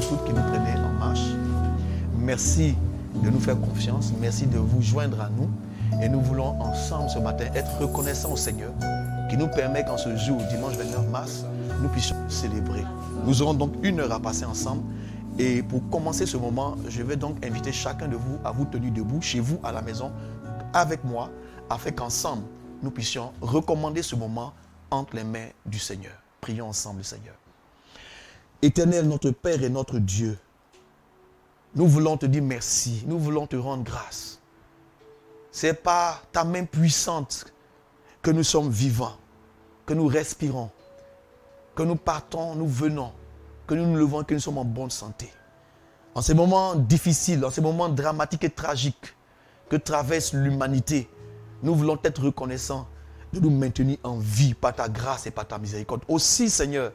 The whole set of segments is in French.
vous toutes qui nous prenez en marche. Merci de nous faire confiance. Merci de vous joindre à nous. Et nous voulons ensemble ce matin être reconnaissants au Seigneur qui nous permet qu'en ce jour, dimanche 29 mars, nous puissions célébrer. Nous aurons donc 1 heure à passer ensemble. Et pour commencer ce moment, je vais donc inviter chacun de vous à vous tenir debout chez vous à la maison avec moi, afin qu'ensemble, nous puissions recommander ce moment entre les mains du Seigneur. Prions ensemble le Seigneur. Éternel, notre Père et notre Dieu, nous voulons te dire merci, nous voulons te rendre grâce. C'est par ta main puissante que nous sommes vivants, que nous respirons, que nous partons, nous venons, que nous nous levons, que nous sommes en bonne santé. En ces moments difficiles, en ces moments dramatiques et tragiques que traverse l'humanité, nous voulons être reconnaissants de nous maintenir en vie par ta grâce et par ta miséricorde. Aussi, Seigneur,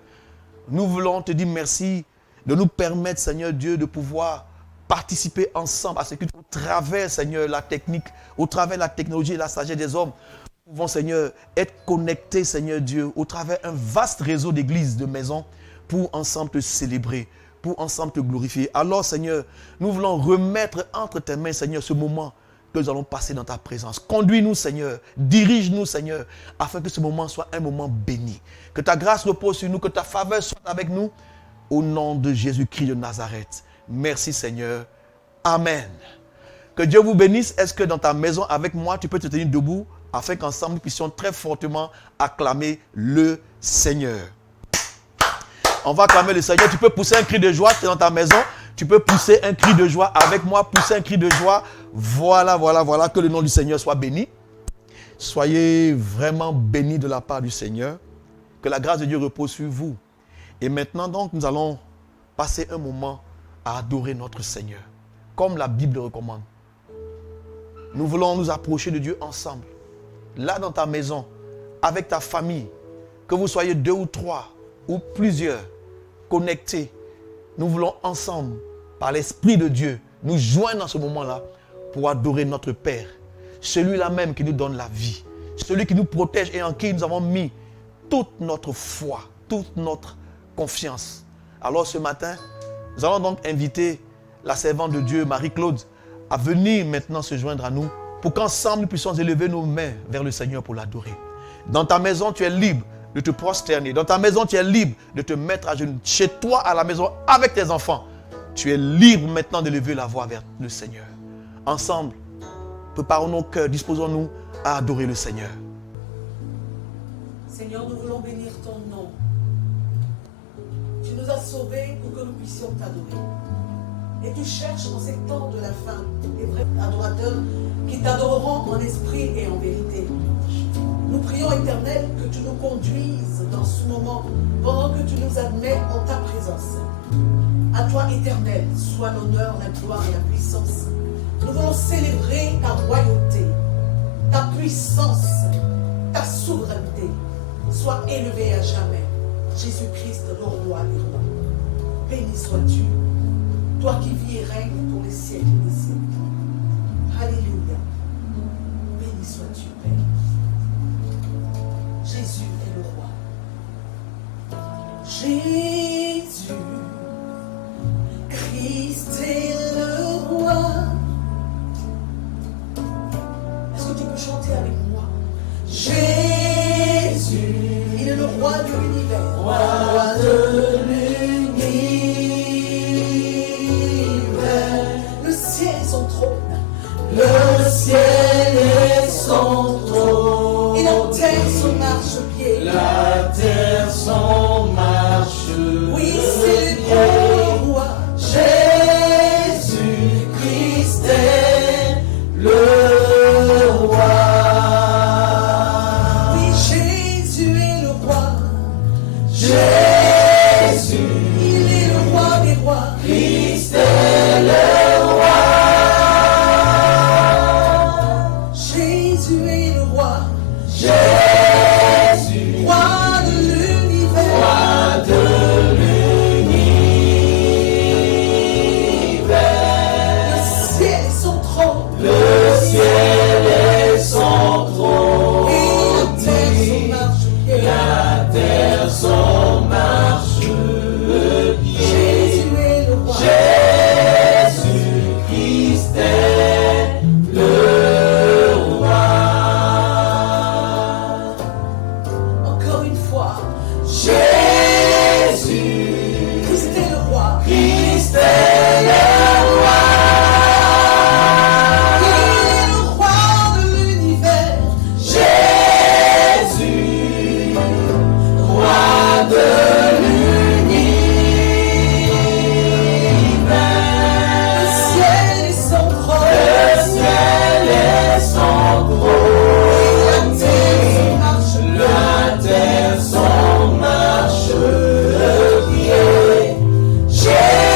nous voulons te dire merci de nous permettre, Seigneur Dieu, de pouvoir participer ensemble à ce que, au travers, Seigneur, la technique, au travers de la technologie et la sagesse des hommes, nous pouvons, Seigneur, être connectés, Seigneur Dieu, au travers un vaste réseau d'églises, de maisons, pour ensemble te célébrer, pour ensemble te glorifier. Alors, Seigneur, nous voulons remettre entre tes mains, Seigneur, ce moment que nous allons passer dans ta présence. Conduis-nous, Seigneur, dirige-nous, Seigneur, afin que ce moment soit un moment béni. Que ta grâce repose sur nous, que ta faveur soit avec nous, au nom de Jésus-Christ de Nazareth. Merci, Seigneur. Amen. Que Dieu vous bénisse. Est-ce que dans ta maison avec moi, tu peux te tenir debout afin qu'ensemble nous puissions très fortement acclamer le Seigneur. On va acclamer le Seigneur. Tu peux pousser un cri de joie, tu es dans ta maison. Tu peux pousser un cri de joie avec moi, pousser un cri de joie. Voilà. Que le nom du Seigneur soit béni. Soyez vraiment bénis de la part du Seigneur. Que la grâce de Dieu repose sur vous. Et maintenant, donc, nous allons passer un moment à adorer notre Seigneur, comme la Bible le recommande. Nous voulons nous approcher de Dieu ensemble. Là, dans ta maison, avec ta famille, que vous soyez 2 ou 3 ou plusieurs connectés, nous voulons ensemble, par l'Esprit de Dieu, nous joindre dans ce moment-là pour adorer notre Père, celui-là même qui nous donne la vie, celui qui nous protège et en qui nous avons mis toute notre foi, toute notre confiance. Alors ce matin, nous allons donc inviter la servante de Dieu, Marie-Claude, à venir maintenant se joindre à nous pour qu'ensemble nous puissions élever nos mains vers le Seigneur pour l'adorer. Dans ta maison, tu es libre de te prosterner. Dans ta maison, tu es libre de te mettre à genoux. Chez toi, à la maison, avec tes enfants, tu es libre maintenant d'élever la voix vers le Seigneur. Ensemble, préparons nos cœurs, disposons-nous à adorer le Seigneur. Seigneur, nous voulons bénir ton nom. Tu nous as sauvés pour que nous puissions t'adorer. Et tu cherches en ces temps de la fin des vrais adorateurs qui t'adoreront en esprit et en vérité. Nous prions, Éternel, que tu nous conduises dans ce moment pendant que tu nous admets en ta présence. À toi, Éternel, soit l'honneur, la gloire et la puissance. Nous voulons célébrer ta royauté, ta puissance, ta souveraineté. Sois élevé à jamais. Jésus-Christ, le roi des rois. Béni sois-tu, toi qui vis et règnes pour les siècles des siècles. Alléluia. Béni sois-tu, Père. Jésus est le roi. Jésus, Christ est le roi. Est-ce que tu peux chanter avec moi? Jésus, il est le roi de l'univers. Roi de l'univers. Le ciel est son trône. Le ciel est son trône. Et la terre son marchepied. La terre son marchepied. roi. Christ est le roi. Il est le roi de l'univers. Jésus, roi de l'univers. Le ciel est son trône. Le ciel est son trône. La terre son marche-pied. Jésus.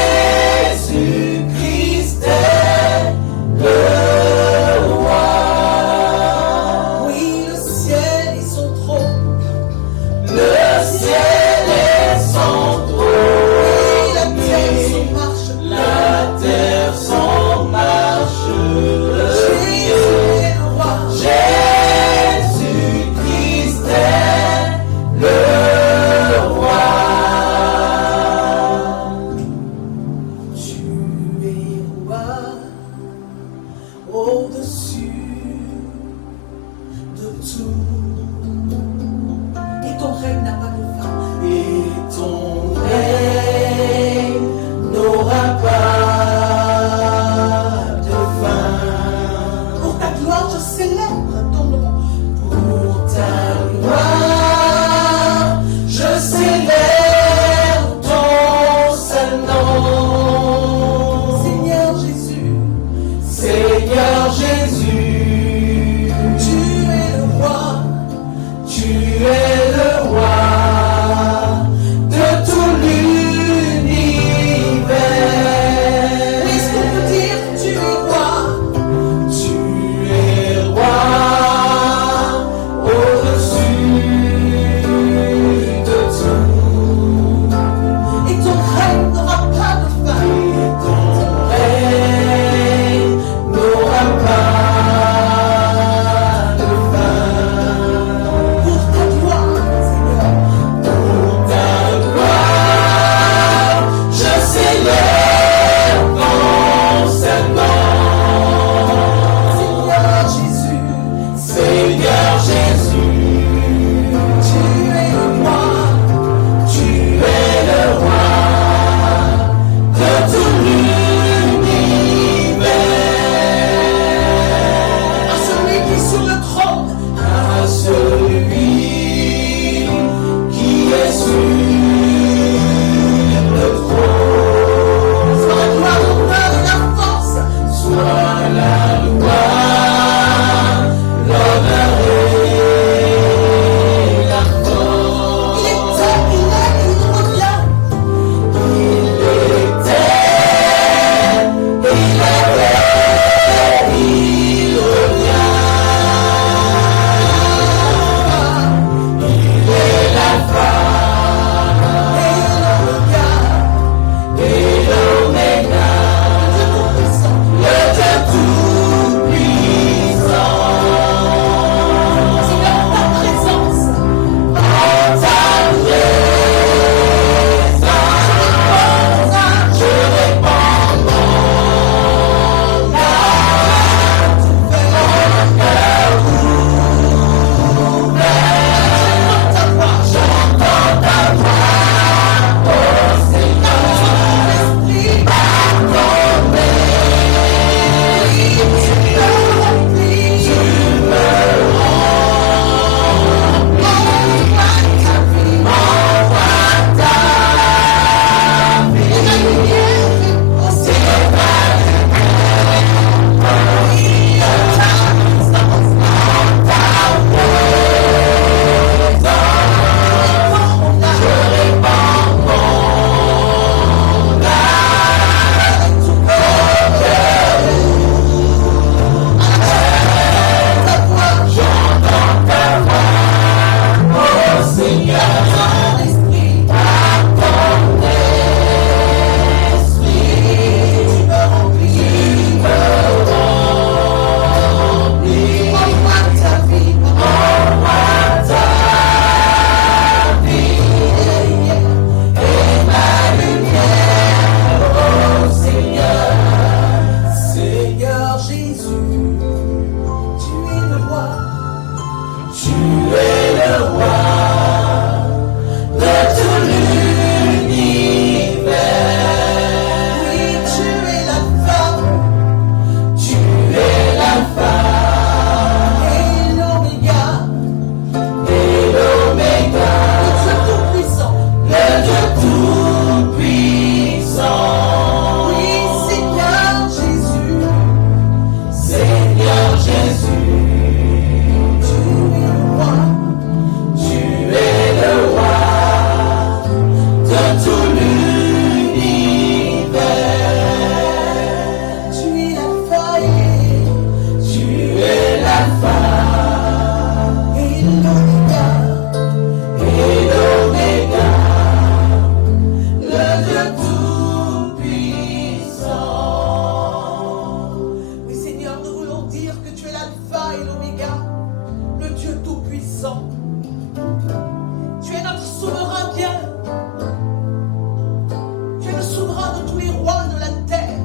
roi de tous les rois de la terre.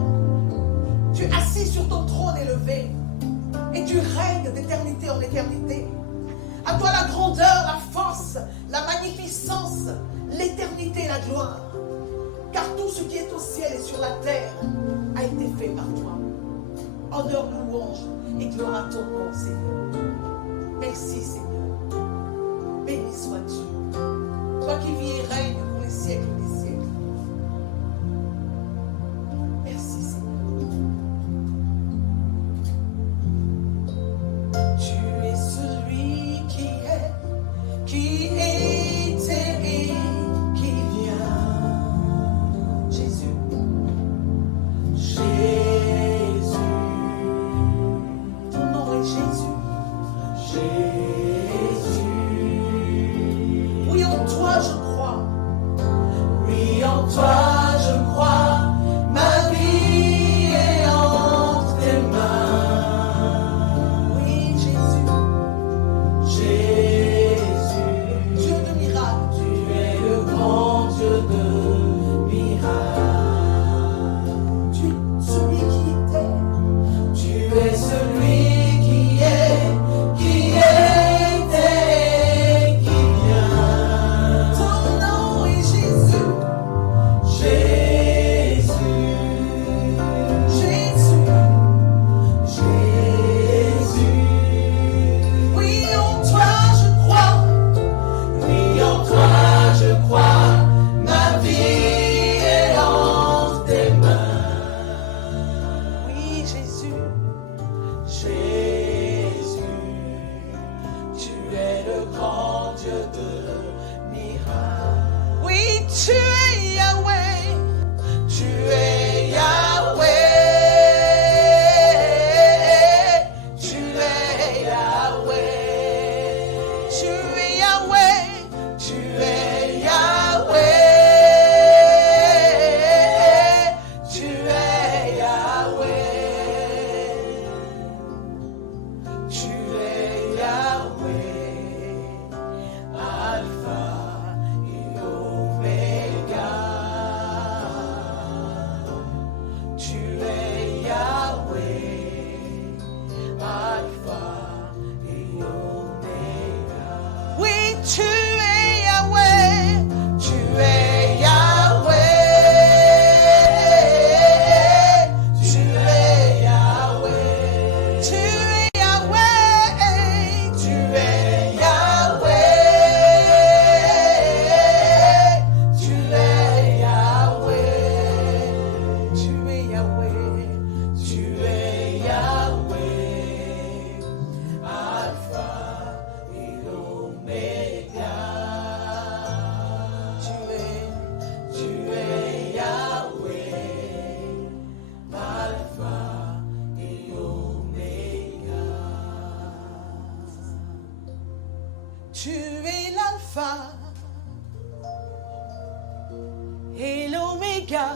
Tu es assis sur ton trône élevé et tu règnes d'éternité en éternité. À toi la grandeur, la force, la magnificence, l'éternité et la gloire. Car tout ce qui est au ciel et sur la terre a été fait par toi. Honneur, louange et gloire à ton nom, Seigneur. Merci, Seigneur. Béni sois-tu. Toi qui vis et règnes pour les siècles des siècles. Merci, Seigneur. Tu es celui qui était et qui vient. Jésus. Jésus. Ton nom est Jésus. Jésus. Oui, en toi je crois. Oui, en toi je crois. Ma vie est entre tes mains. Oui, Jésus. Jésus. Dieu de miracles. Tu es le grand Dieu de miracles. Tu es celui qui était. Tu es celui qui est. Qui était et qui vient. Ton nom est Jésus. Jésus. Jésus. Jésus. Oui, en toi je crois. Oui, en toi je crois. Ma vie est entre tes mains. Oui, Jésus. Jésus. Tu es le grand Dieu de miracles. Oui, tu es Yahweh. Tu es Yahweh. Tu es Yahweh. Tu es Yahweh. Tu es Yahweh. Tu es Yahweh. Tu es Yahweh. Alpha et Oméga. Tu es Yahweh. Alpha et Oméga. Oui, tu es Yahweh. Tu es Yahweh. Tu es Yahweh. Tu es Yahweh. Tu es Yahweh. Tu es Yahweh. Tu es Yahweh. Tu es Yahweh. Alpha et Oméga. Tu es Yahweh. Alpha et Oméga. Tu es l'alpha et l'oméga,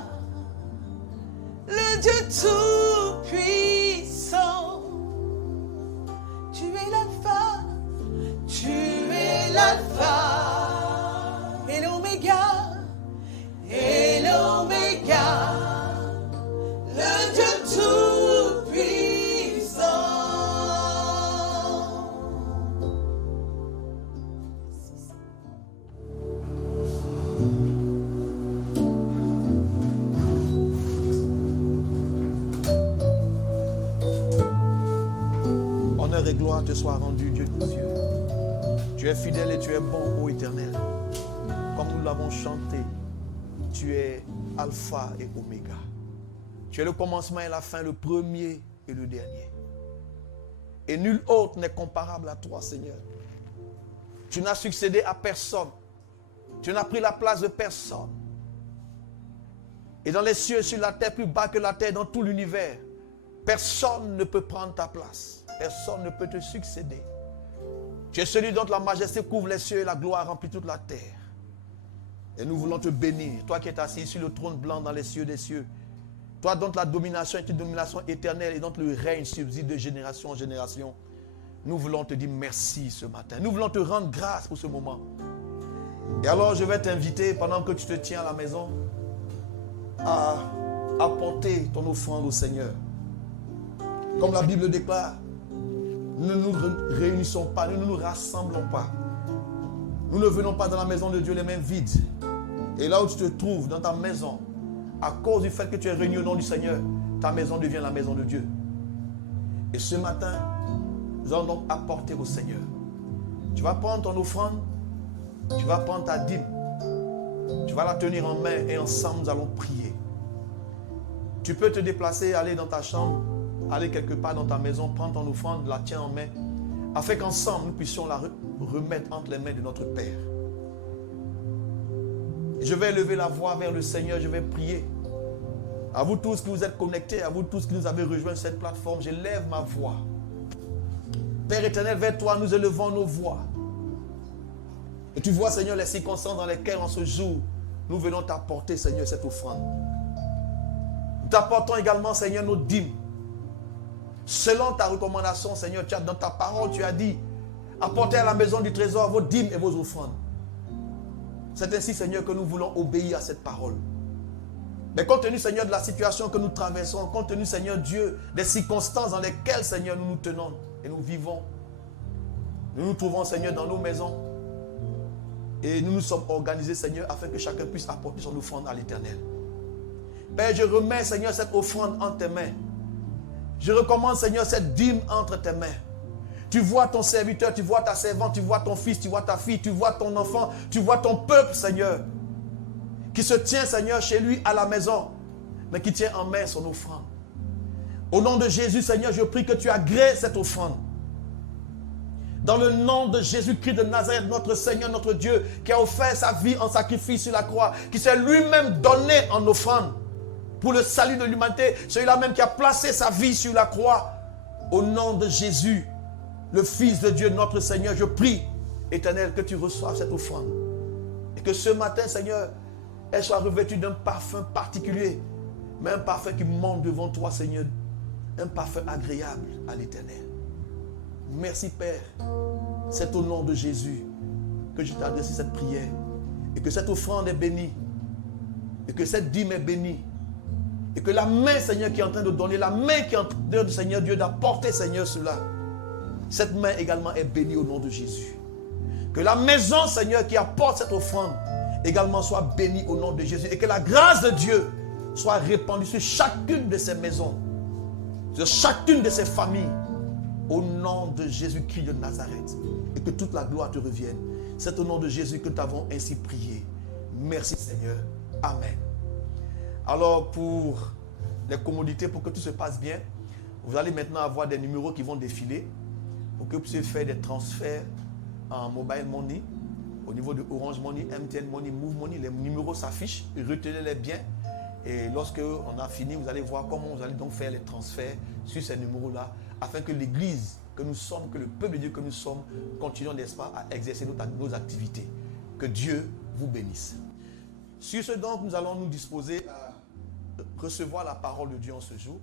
le Dieu tout-puissant. Tu es l'alpha, tu es l'alpha et l'oméga, le Dieu tout-puissant. Honneur et gloire te soient rendus, Dieu de nos cieux. Tu es fidèle et tu es bon, ô Éternel. Comme nous l'avons chanté, tu es Alpha et Oméga. Tu es le commencement et la fin, le premier et le dernier. Et nul autre n'est comparable à toi, Seigneur. Tu n'as succédé à personne. Tu n'as pris la place de personne. Et dans les cieux, sur la terre, plus bas que la terre, dans tout l'univers, personne ne peut prendre ta place. Personne ne peut te succéder. Tu es celui dont la majesté couvre les cieux et la gloire remplit toute la terre. Et nous voulons te bénir, toi qui es assis sur le trône blanc dans les cieux des cieux. Toi dont la domination est une domination éternelle et dont le règne subsiste de génération en génération. Nous voulons te dire merci ce matin. Nous voulons te rendre grâce pour ce moment. Et alors je vais t'inviter, pendant que tu te tiens à la maison, à apporter ton offrande au Seigneur. Comme la Bible déclare, nous ne nous réunissons pas, nous ne nous rassemblons pas. Nous ne venons pas dans la maison de Dieu les mains vides. Et là où tu te trouves, dans ta maison, à cause du fait que tu es réuni au nom du Seigneur, ta maison devient la maison de Dieu. Et ce matin, nous allons donc apporter au Seigneur. Tu vas prendre ton offrande, tu vas prendre ta dîme, tu vas la tenir en main et ensemble nous allons prier. Tu peux te déplacer, aller dans ta chambre, aller quelque part dans ta maison, prendre ton offrande, la tiens en main, afin qu'ensemble nous puissions la remettre entre les mains de notre Père. Je vais lever la voix vers le Seigneur, je vais prier. À vous tous qui vous êtes connectés, à vous tous qui nous avez rejoints sur cette plateforme, je lève ma voix. Père éternel, vers toi, nous élevons nos voix. Et tu vois, Seigneur, les circonstances dans lesquelles en ce jour, nous venons t'apporter, Seigneur, cette offrande. Nous t'apportons également, Seigneur, nos dîmes. Selon ta recommandation, Seigneur, dans ta parole, tu as dit, apportez à la maison du trésor vos dîmes et vos offrandes. C'est ainsi, Seigneur, que nous voulons obéir à cette parole. Mais compte tenu, Seigneur, de la situation que nous traversons, compte tenu, Seigneur Dieu, des circonstances dans lesquelles, Seigneur, nous nous tenons et nous vivons, nous nous trouvons, Seigneur, dans nos maisons et nous nous sommes organisés, Seigneur, afin que chacun puisse apporter son offrande à l'Éternel. Père, je remets, Seigneur, cette offrande entre tes mains. Je recommande, Seigneur, cette dîme entre tes mains. Tu vois ton serviteur, tu vois ta servante, tu vois ton fils, tu vois ta fille, tu vois ton enfant, tu vois ton peuple, Seigneur, qui se tient, Seigneur, chez lui à la maison, mais qui tient en main son offrande. Au nom de Jésus, Seigneur, je prie que tu agrées cette offrande. Dans le nom de Jésus-Christ de Nazareth, notre Seigneur, notre Dieu, qui a offert sa vie en sacrifice sur la croix, qui s'est lui-même donné en offrande pour le salut de l'humanité, celui-là même qui a placé sa vie sur la croix. Au nom de Jésus, le Fils de Dieu, notre Seigneur, je prie, Éternel, que tu reçoives cette offrande. Et que ce matin, Seigneur, elle soit revêtue d'un parfum particulier, mais un parfum qui monte devant toi, Seigneur, un parfum agréable à l'Éternel. Merci, Père. C'est au nom de Jésus que je t'adresse cette prière. Et que cette offrande est bénie. Et que cette dîme est bénie. Et que la main, Seigneur, qui est en train de donner, la main qui est en train de, Seigneur Dieu, d'apporter, Seigneur, cela, cette main également est bénie au nom de Jésus. Que la maison, Seigneur, qui apporte cette offrande, également soit bénie au nom de Jésus. Et que la grâce de Dieu soit répandue sur chacune de ces maisons, sur chacune de ces familles, au nom de Jésus-Christ de Nazareth. Et que toute la gloire te revienne. C'est au nom de Jésus que nous t'avons ainsi prié. Merci, Seigneur. Amen. Alors, pour les commodités, pour que tout se passe bien, vous allez maintenant avoir des numéros qui vont défiler pour que vous puissiez faire des transferts en mobile money, au niveau de Orange Money, MTN Money, Move Money. Les numéros s'affichent, retenez-les bien. Et lorsque on a fini, vous allez voir comment vous allez donc faire les transferts sur ces numéros-là, afin que l'église que nous sommes, que le peuple de Dieu que nous sommes, continuons, n'est-ce pas, à exercer nos activités. Que Dieu vous bénisse. Sur ce, donc, nous allons nous disposer à recevoir la parole de Dieu en ce jour.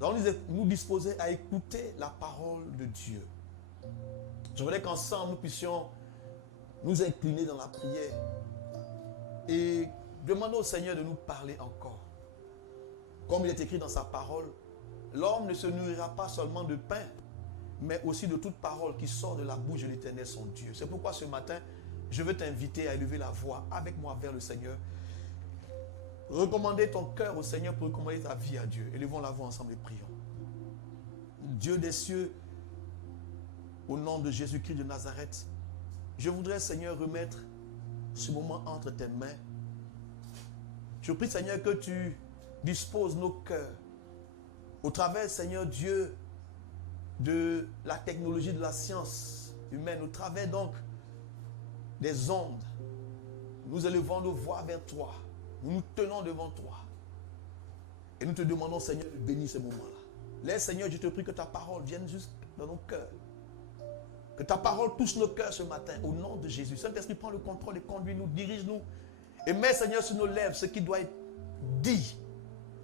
Nous allons nous disposer à écouter la parole de Dieu. Je voudrais qu'ensemble nous puissions nous incliner dans la prière et demander au Seigneur de nous parler encore. Comme il est écrit dans sa parole, l'homme ne se nourrira pas seulement de pain, mais aussi de toute parole qui sort de la bouche de l'Éternel son Dieu. C'est pourquoi ce matin, je veux t'inviter à élever la voix avec moi vers le Seigneur. Recommander ton cœur au Seigneur pour recommander ta vie à Dieu. Élevons la voix ensemble et prions. Dieu des cieux, au nom de Jésus-Christ de Nazareth, je voudrais, Seigneur, remettre ce moment entre tes mains. Je prie, Seigneur, que tu disposes nos cœurs au travers, Seigneur Dieu, de la technologie de la science humaine, au travers donc des ondes. Nous élevons nos voix vers toi. Nous nous tenons devant toi. Et nous te demandons, Seigneur, de bénir ces moments-là. Laisse, Seigneur, je te prie que ta parole vienne juste dans nos cœurs. Que ta parole touche nos cœurs ce matin, au nom de Jésus. Saint-Esprit, prends le contrôle et conduis-nous, dirige-nous. Et mets, Seigneur, sur nos lèvres ce qui doit être dit.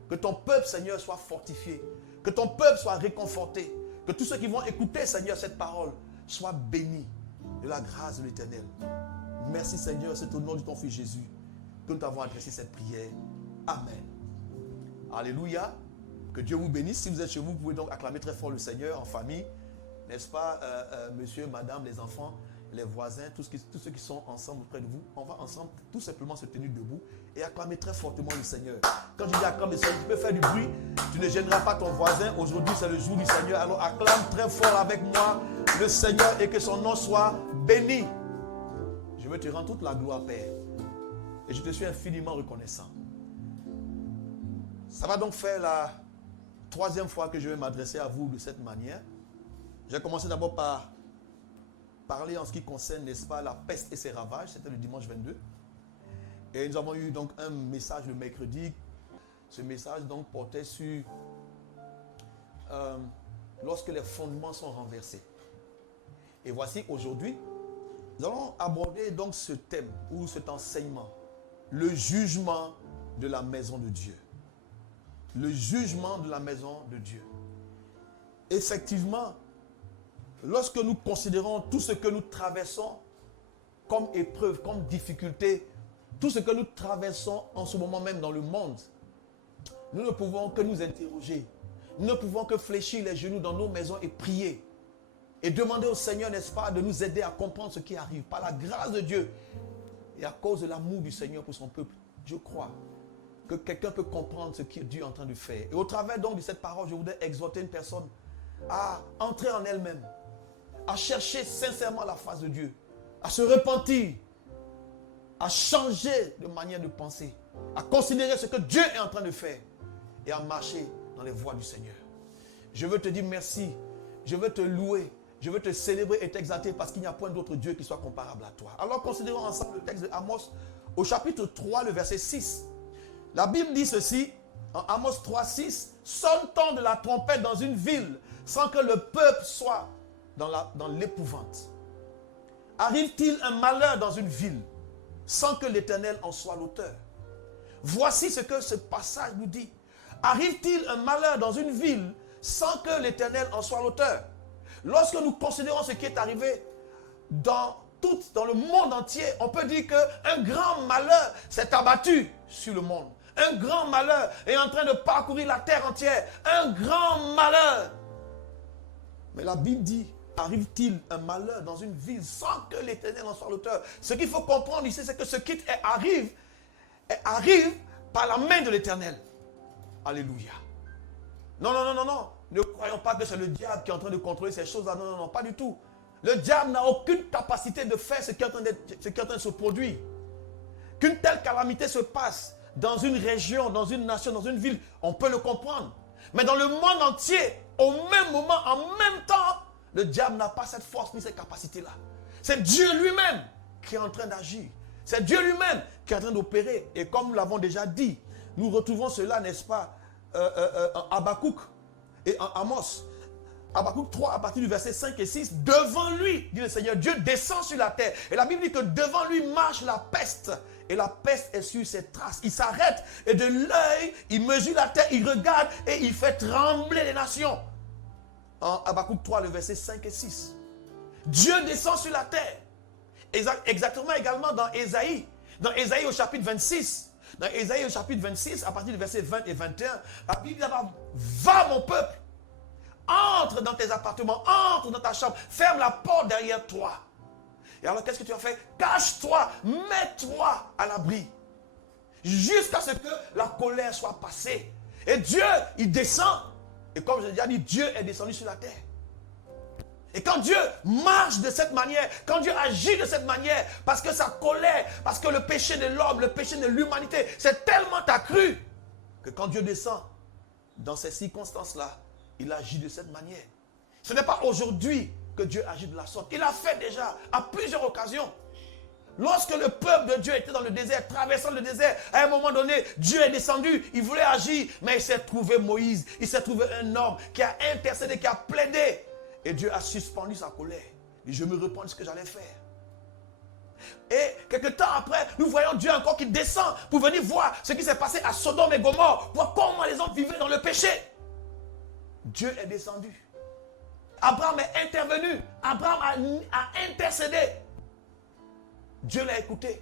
Que ton peuple, Seigneur, soit fortifié. Que ton peuple soit réconforté. Que tous ceux qui vont écouter, Seigneur, cette parole, soient bénis de la grâce de l'Éternel. Merci, Seigneur, c'est au nom de ton Fils Jésus que nous t'avons adressé cette prière. Amen. Alléluia. Que Dieu vous bénisse. Si vous êtes chez vous, vous pouvez donc acclamer très fort le Seigneur en famille. N'est-ce pas, monsieur, madame, les enfants, les voisins, tous ceux qui sont ensemble près de vous. On va ensemble tout simplement se tenir debout et acclamer très fortement le Seigneur. Quand je dis acclame le Seigneur, tu peux faire du bruit. Tu ne gêneras pas ton voisin. Aujourd'hui, c'est le jour du Seigneur. Alors acclame très fort avec moi le Seigneur et que son nom soit béni. Je veux te rendre toute la gloire, Père. Et je te suis infiniment reconnaissant. Ça va donc faire la 3e fois que je vais m'adresser à vous de cette manière. J'ai commencé d'abord par parler en ce qui concerne, n'est-ce pas, la peste et ses ravages. C'était le dimanche 22. Et nous avons eu donc un message le mercredi. Ce message donc portait sur lorsque les fondements sont renversés. Et voici aujourd'hui, nous allons aborder donc ce thème ou cet enseignement. Le jugement de la maison de Dieu. Le jugement de la maison de Dieu. Effectivement, lorsque nous considérons tout ce que nous traversons comme épreuve, comme difficulté, tout ce que nous traversons en ce moment même dans le monde, nous ne pouvons que nous interroger. Nous ne pouvons que fléchir les genoux dans nos maisons et prier. Et demander au Seigneur, n'est-ce pas, de nous aider à comprendre ce qui arrive. Par la grâce de Dieu et à cause de l'amour du Seigneur pour son peuple, je crois que quelqu'un peut comprendre ce que Dieu est en train de faire. Et au travers donc de cette parole, je voudrais exhorter une personne à entrer en elle-même, à chercher sincèrement la face de Dieu, à se repentir, à changer de manière de penser, à considérer ce que Dieu est en train de faire et à marcher dans les voies du Seigneur. Je veux te dire merci, je veux te louer, je veux te célébrer et t'exalter parce qu'il n'y a point d'autre Dieu qui soit comparable à toi. Alors considérons ensemble le texte de Amos au chapitre 3, le verset 6. La Bible dit ceci, en Amos 3, 6, « Sonne-t-on de la trompette dans une ville sans que le peuple soit dans l'épouvante? Arrive-t-il un malheur dans une ville sans que l'Éternel en soit l'auteur? » Voici ce que ce passage nous dit. Arrive-t-il un malheur dans une ville sans que l'Éternel en soit l'auteur? Lorsque nous considérons ce qui est arrivé dans le monde entier, on peut dire qu'un grand malheur s'est abattu sur le monde. Un grand malheur est en train de parcourir la terre entière. Un grand malheur. Mais la Bible dit, arrive-t-il un malheur dans une ville sans que l'Éternel en soit l'auteur? Ce qu'il faut comprendre ici, c'est que ce qui arrive par la main de l'Éternel. Alléluia. Non. Ne croyons pas que c'est le diable qui est en train de contrôler ces choses-là. Non, pas du tout. Le diable n'a aucune capacité de faire ce qui est en train de se produire. Qu'une telle calamité se passe dans une région, dans une nation, dans une ville, on peut le comprendre. Mais dans le monde entier, au même moment, en même temps, le diable n'a pas cette force ni cette capacité-là. C'est Dieu lui-même qui est en train d'agir. C'est Dieu lui-même qui est en train d'opérer. Et comme nous l'avons déjà dit, nous retrouvons cela, n'est-ce pas, en Habakkuk et en Amos. Habakkuk 3, à partir du verset 5 et 6, devant lui, dit le Seigneur, Dieu descend sur la terre. Et la Bible dit que devant lui marche la peste. Et la peste est sur ses traces. Il s'arrête et de l'œil, il mesure la terre, il regarde et il fait trembler les nations. En Habakkuk 3, le verset 5 et 6. Dieu descend sur la terre. Exactement également dans Ésaïe. Dans Ésaïe au chapitre 26. Dans Ésaïe au chapitre 26, à partir du verset 20 et 21, la Bible dit là-bas, va mon peuple. Entre dans tes appartements, entre dans ta chambre, ferme la porte derrière toi. Et alors qu'est-ce que tu as fait? Cache-toi, mets-toi à l'abri. Jusqu'à ce que la colère soit passée. Et Dieu, il descend. Et comme je l'ai déjà dit, Dieu est descendu sur la terre. Et quand Dieu marche de cette manière, quand Dieu agit de cette manière, parce que sa colère, parce que le péché de l'homme, le péché de l'humanité, c'est tellement accru, que quand Dieu descend, dans ces circonstances-là, il agit de cette manière. Ce n'est pas aujourd'hui que Dieu agit de la sorte. Il l'a fait déjà à plusieurs occasions. Lorsque le peuple de Dieu était dans le désert, traversant le désert, à un moment donné, Dieu est descendu, il voulait agir, mais il s'est trouvé Moïse, il s'est trouvé un homme qui a intercédé, qui a plaidé. Et Dieu a suspendu sa colère. Et je me repens de ce que j'allais faire. Et quelques temps après, nous voyons Dieu encore qui descend pour venir voir ce qui s'est passé à Sodome et Gomorrhe, voir comment les hommes vivaient dans le péché. Dieu est descendu. Abraham est intervenu. Abraham a intercédé. Dieu l'a écouté.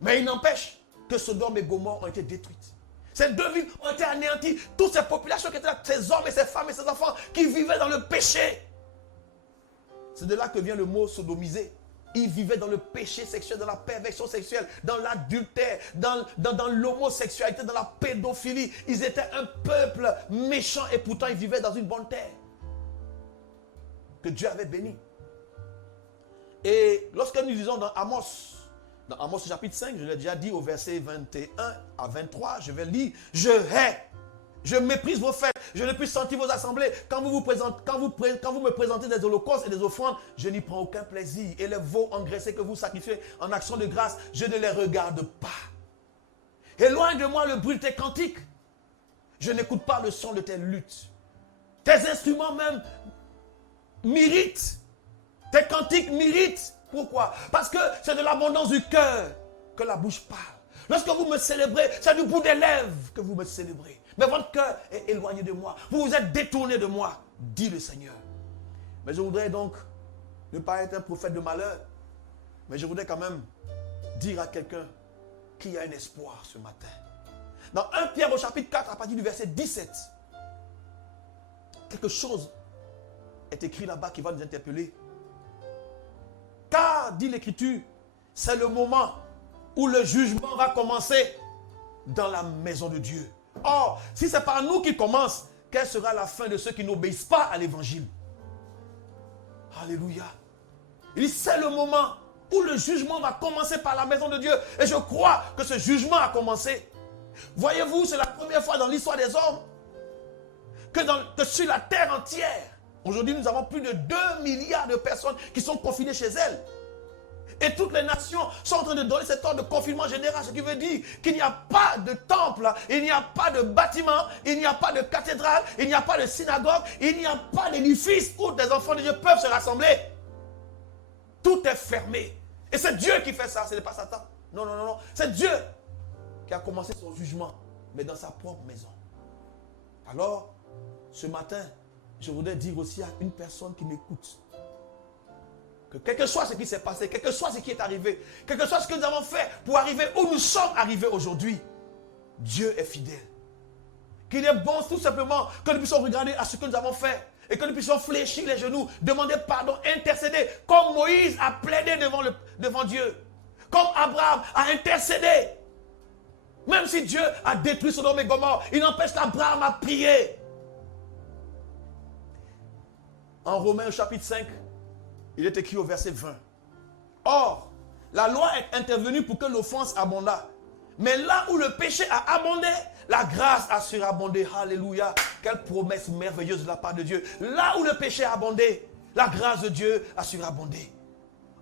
Mais il n'empêche que Sodome et Gomorrhe ont été détruites. Ces 2 villes ont été anéanties. Toutes ces populations qui étaient là, ces hommes et ces femmes et ces enfants qui vivaient dans le péché. C'est de là que vient le mot sodomiser. Ils vivaient dans le péché sexuel, dans la perversion sexuelle, dans l'adultère, dans l'homosexualité, dans la pédophilie. Ils étaient un peuple méchant et pourtant ils vivaient dans une bonne terre que Dieu avait bénie. Et lorsque nous lisons dans Amos chapitre 5, je l'ai déjà dit au verset 21 à 23, je vais lire, je hais. Je méprise vos fêtes. Je ne puis sentir vos assemblées. Quand vous me présentez des holocaustes et des offrandes, je n'y prends aucun plaisir. Et les veaux engraissés que vous sacrifiez en action de grâce, je ne les regarde pas. Éloigne de moi le bruit de tes cantiques. Je n'écoute pas le son de tes luttes. Tes instruments même m'irritent. Tes cantiques m'irritent. Pourquoi? Parce que c'est de l'abondance du cœur que la bouche parle. Lorsque vous me célébrez, c'est du bout des lèvres que vous me célébrez. Mais votre cœur est éloigné de moi. Vous vous êtes détourné de moi, dit le Seigneur. Mais je voudrais donc ne pas être un prophète de malheur. Mais je voudrais quand même dire à quelqu'un qu'il y a un espoir ce matin. Dans 1 Pierre au chapitre 4, à partir du verset 17, quelque chose est écrit là-bas qui va nous interpeller. Car, dit l'Écriture, c'est le moment où le jugement va commencer dans la maison de Dieu. Or, si c'est par nous qu'il commence, quelle sera la fin de ceux qui n'obéissent pas à l'évangile? Alléluia. Il dit, c'est le moment où le jugement va commencer par la maison de Dieu. Et je crois que ce jugement a commencé. Voyez-vous, c'est la première fois dans l'histoire des hommes que sur la terre entière, aujourd'hui nous avons plus de 2 milliards de personnes qui sont confinées chez elles. Et toutes les nations sont en train de donner cet ordre de confinement général, ce qui veut dire qu'il n'y a pas de temple, il n'y a pas de bâtiment, il n'y a pas de cathédrale, il n'y a pas de synagogue, il n'y a pas d'édifice où des enfants de Dieu peuvent se rassembler. Tout est fermé. Et c'est Dieu qui fait ça, ce n'est pas Satan. Non, non, non, non. C'est Dieu qui a commencé son jugement, mais dans sa propre maison. Alors, ce matin, je voudrais dire aussi à une personne qui m'écoute, que quel que soit ce qui s'est passé, quel que soit ce qui est arrivé, quel que soit ce que nous avons fait pour arriver où nous sommes arrivés aujourd'hui, Dieu est fidèle. Qu'il est bon tout simplement que nous puissions regarder à ce que nous avons fait et que nous puissions fléchir les genoux, demander pardon, intercéder, comme Moïse a plaidé devant Dieu, comme Abraham a intercédé. Même si Dieu a détruit Sodome et Gomorrhe, il n'empêche qu'Abraham a prié. En Romains au chapitre 5, il est écrit au verset 20. Or, la loi est intervenue pour que l'offense abondât. Mais là où le péché a abondé, la grâce a surabondé. Alléluia. Quelle promesse merveilleuse de la part de Dieu. Là où le péché a abondé, la grâce de Dieu a surabondé.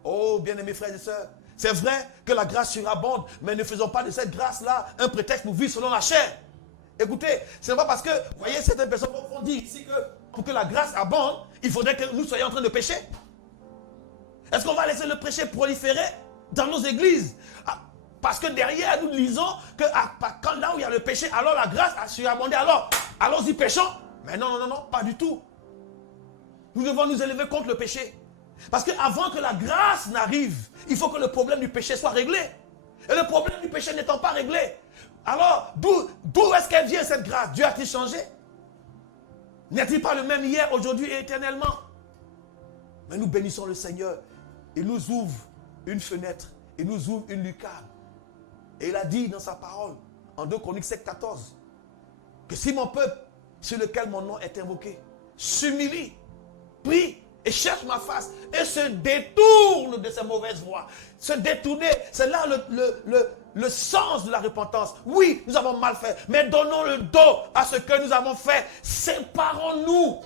Oh, bien-aimés frères et sœurs, c'est vrai que la grâce surabonde, mais ne faisons pas de cette grâce-là un prétexte pour vivre selon la chair. Écoutez, ce n'est pas parce que, vous voyez, certaines personnes vont dire ici que pour que la grâce abonde, il faudrait que nous soyons en train de pécher. Est-ce qu'on va laisser le péché proliférer dans nos églises? Parce que derrière, nous lisons que quand là où il y a le péché, alors la grâce a surabondé. Alors, allons-y péchons. Mais non, non, non, non, pas du tout. Nous devons nous élever contre le péché. Parce qu'avant que la grâce n'arrive, il faut que le problème du péché soit réglé. Et le problème du péché n'étant pas réglé, alors d'où est-ce qu'elle vient cette grâce? Dieu a-t-il changé? N'est-il pas le même hier, aujourd'hui et éternellement? Mais nous bénissons le Seigneur. Il nous ouvre une fenêtre. Il nous ouvre une lucarne. Et il a dit dans sa parole, en 2 Chroniques 7,14, que si mon peuple, sur lequel mon nom est invoqué, s'humilie, prie et cherche ma face et se détourne de ses mauvaises voies. Se détourner, c'est là le sens de la repentance. Oui, nous avons mal fait, mais donnons le dos à ce que nous avons fait. Séparons-nous.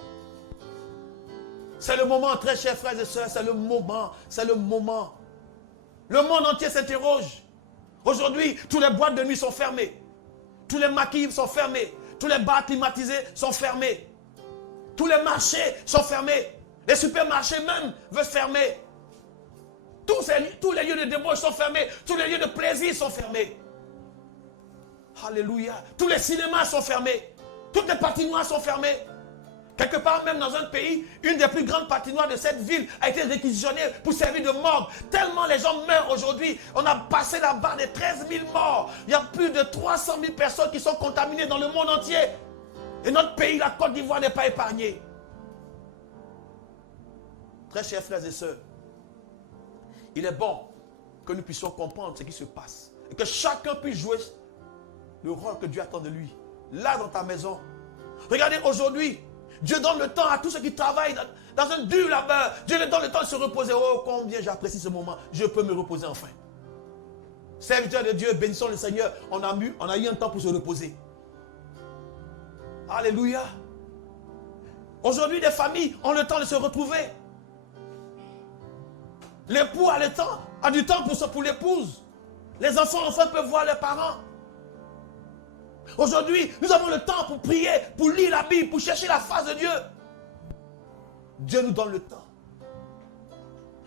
C'est le moment, très chers frères et sœurs, c'est le moment, c'est le moment. Le monde entier s'interroge. Aujourd'hui, tous les boîtes de nuit sont fermées. Tous les maquis sont fermés. Tous les bars climatisés sont fermés. Tous les marchés sont fermés. Les supermarchés même veulent fermer. Tous les lieux de débauche sont fermés. Tous les lieux de plaisir sont fermés. Alléluia. Tous les cinémas sont fermés. Toutes les patinoires sont fermées. Quelque part même dans un pays, une des plus grandes patinoires de cette ville a été réquisitionnée pour servir de morgue. Tellement les gens meurent aujourd'hui. On a passé la barre des 13 000 morts. Il y a plus de 300 000 personnes qui sont contaminées dans le monde entier. Et notre pays, la Côte d'Ivoire, n'est pas épargné. Très chers frères et sœurs, il est bon que nous puissions comprendre ce qui se passe. Et que chacun puisse jouer le rôle que Dieu attend de lui. Là, dans ta maison. Regardez, aujourd'hui, Dieu donne le temps à tous ceux qui travaillent dans un dur labeur. Dieu leur donne le temps de se reposer. Oh, combien j'apprécie ce moment. Je peux me reposer enfin. Serviteurs de Dieu, bénissons le Seigneur. On a eu un temps pour se reposer. Alléluia. Aujourd'hui, des familles ont le temps de se retrouver. L'époux a du temps pour l'épouse. Les enfants peuvent voir leurs parents. Aujourd'hui, nous avons le temps pour prier, pour lire la Bible, pour chercher la face de Dieu. Dieu nous donne le temps.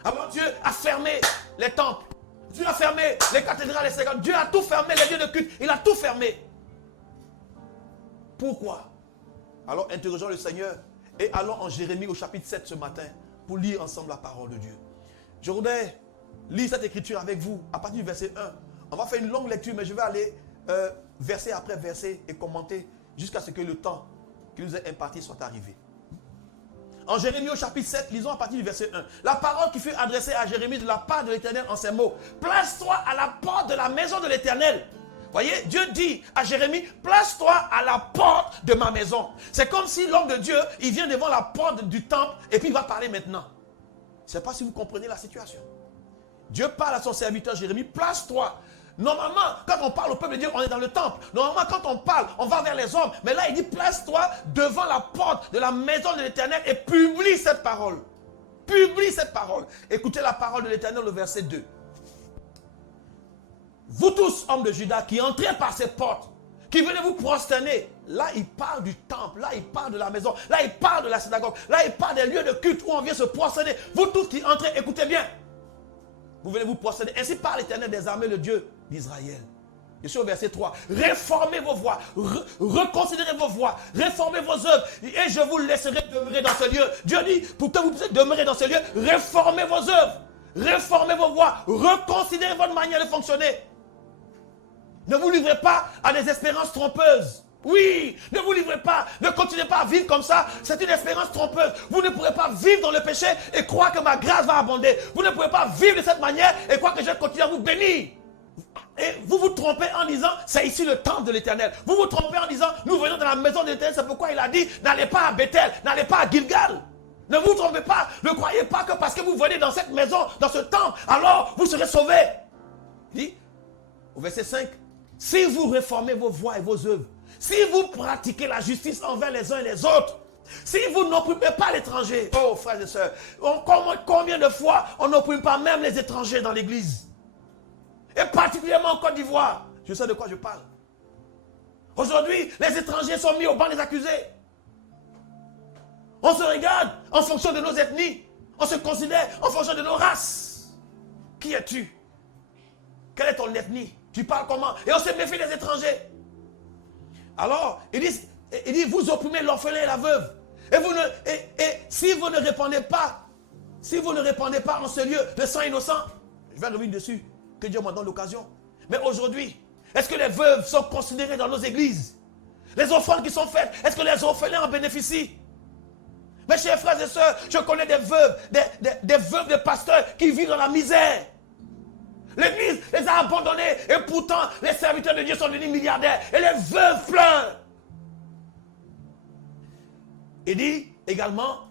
Alors Dieu a fermé les temples. Dieu a fermé les cathédrales, les synagogues. Dieu a tout fermé, les lieux de culte. Il a tout fermé. Pourquoi? Alors interrogeons le Seigneur et allons en Jérémie au chapitre 7 ce matin pour lire ensemble la parole de Dieu. Je voudrais lire cette écriture avec vous à partir du verset 1. On va faire une longue lecture, mais je vais aller verset après verset et commenter jusqu'à ce que le temps qui nous est imparti soit arrivé. En Jérémie au chapitre 7, lisons à partir du verset 1. La parole qui fut adressée à Jérémie de la part de l'Éternel en ces mots. Place-toi à la porte de la maison de l'Éternel. Voyez, Dieu dit à Jérémie, place-toi à la porte de ma maison. C'est comme si l'homme de Dieu, il vient devant la porte du temple et puis il va parler maintenant. Je ne sais pas si vous comprenez la situation. Dieu parle à son serviteur Jérémie, place-toi. Normalement, quand on parle au peuple de Dieu, on est dans le temple. Normalement, quand on parle, on va vers les hommes. Mais là, il dit, place-toi devant la porte de la maison de l'Éternel et publie cette parole. Publie cette parole. Écoutez la parole de l'Éternel, le verset 2. Vous tous, hommes de Juda, qui entrez par ces portes, qui venez vous prosterner. Là, il parle du temple. Là, il parle de la maison. Là, il parle de la synagogue. Là, il parle des lieux de culte où on vient se prosterner. Vous tous qui entrez, écoutez bien. Vous venez vous prosterner. Ainsi parle l'Éternel des armées, le Dieu d'Israël. Je suis au verset 3. Réformez vos voies. Reconsidérez vos voies. Réformez vos œuvres. Et je vous laisserai demeurer dans ce lieu. Dieu dit, pour que vous puissiez demeurer dans ce lieu, réformez vos œuvres. Réformez vos voies. Reconsidérez votre manière de fonctionner. Ne vous livrez pas à des espérances trompeuses. Oui, ne vous livrez pas, ne continuez pas à vivre comme ça. C'est une espérance trompeuse. Vous ne pourrez pas vivre dans le péché et croire que ma grâce va abonder. Vous ne pourrez pas vivre de cette manière et croire que je vais continuer à vous bénir. Et vous vous trompez en disant, c'est ici le temple de l'Éternel. Vous vous trompez en disant, nous venons dans la maison de l'Éternel. C'est pourquoi il a dit, n'allez pas à Bethel, n'allez pas à Gilgal. Ne vous trompez pas, ne croyez pas que parce que vous venez dans cette maison, dans ce temple, alors vous serez sauvés. Il dit, au verset 5, si vous réformez vos voies et vos œuvres, si vous pratiquez la justice envers les uns et les autres, si vous n'opprimez pas l'étranger, oh frères et sœurs, combien de fois on n'opprime pas même les étrangers dans l'église? Et particulièrement en Côte d'Ivoire. Je sais de quoi je parle. Aujourd'hui, les étrangers sont mis au banc des accusés. On se regarde en fonction de nos ethnies. On se considère en fonction de nos races. Qui es-tu? Quelle est ton ethnie? Tu parles comment? Et on se méfie des étrangers. Alors, il dit, vous opprimez l'orphelin et la veuve. Et si vous ne répandez pas en ce lieu de sang innocent, je vais revenir dessus, que Dieu m'en donne l'occasion. Mais aujourd'hui, est-ce que les veuves sont considérées dans nos églises? Les offrandes qui sont faites, est-ce que les orphelins en bénéficient? Mes chers frères et sœurs, je connais des veuves, des veuves de pasteurs qui vivent dans la misère. L'église les a abandonnés et pourtant les serviteurs de Dieu sont devenus milliardaires et les veuves pleurent. Il dit également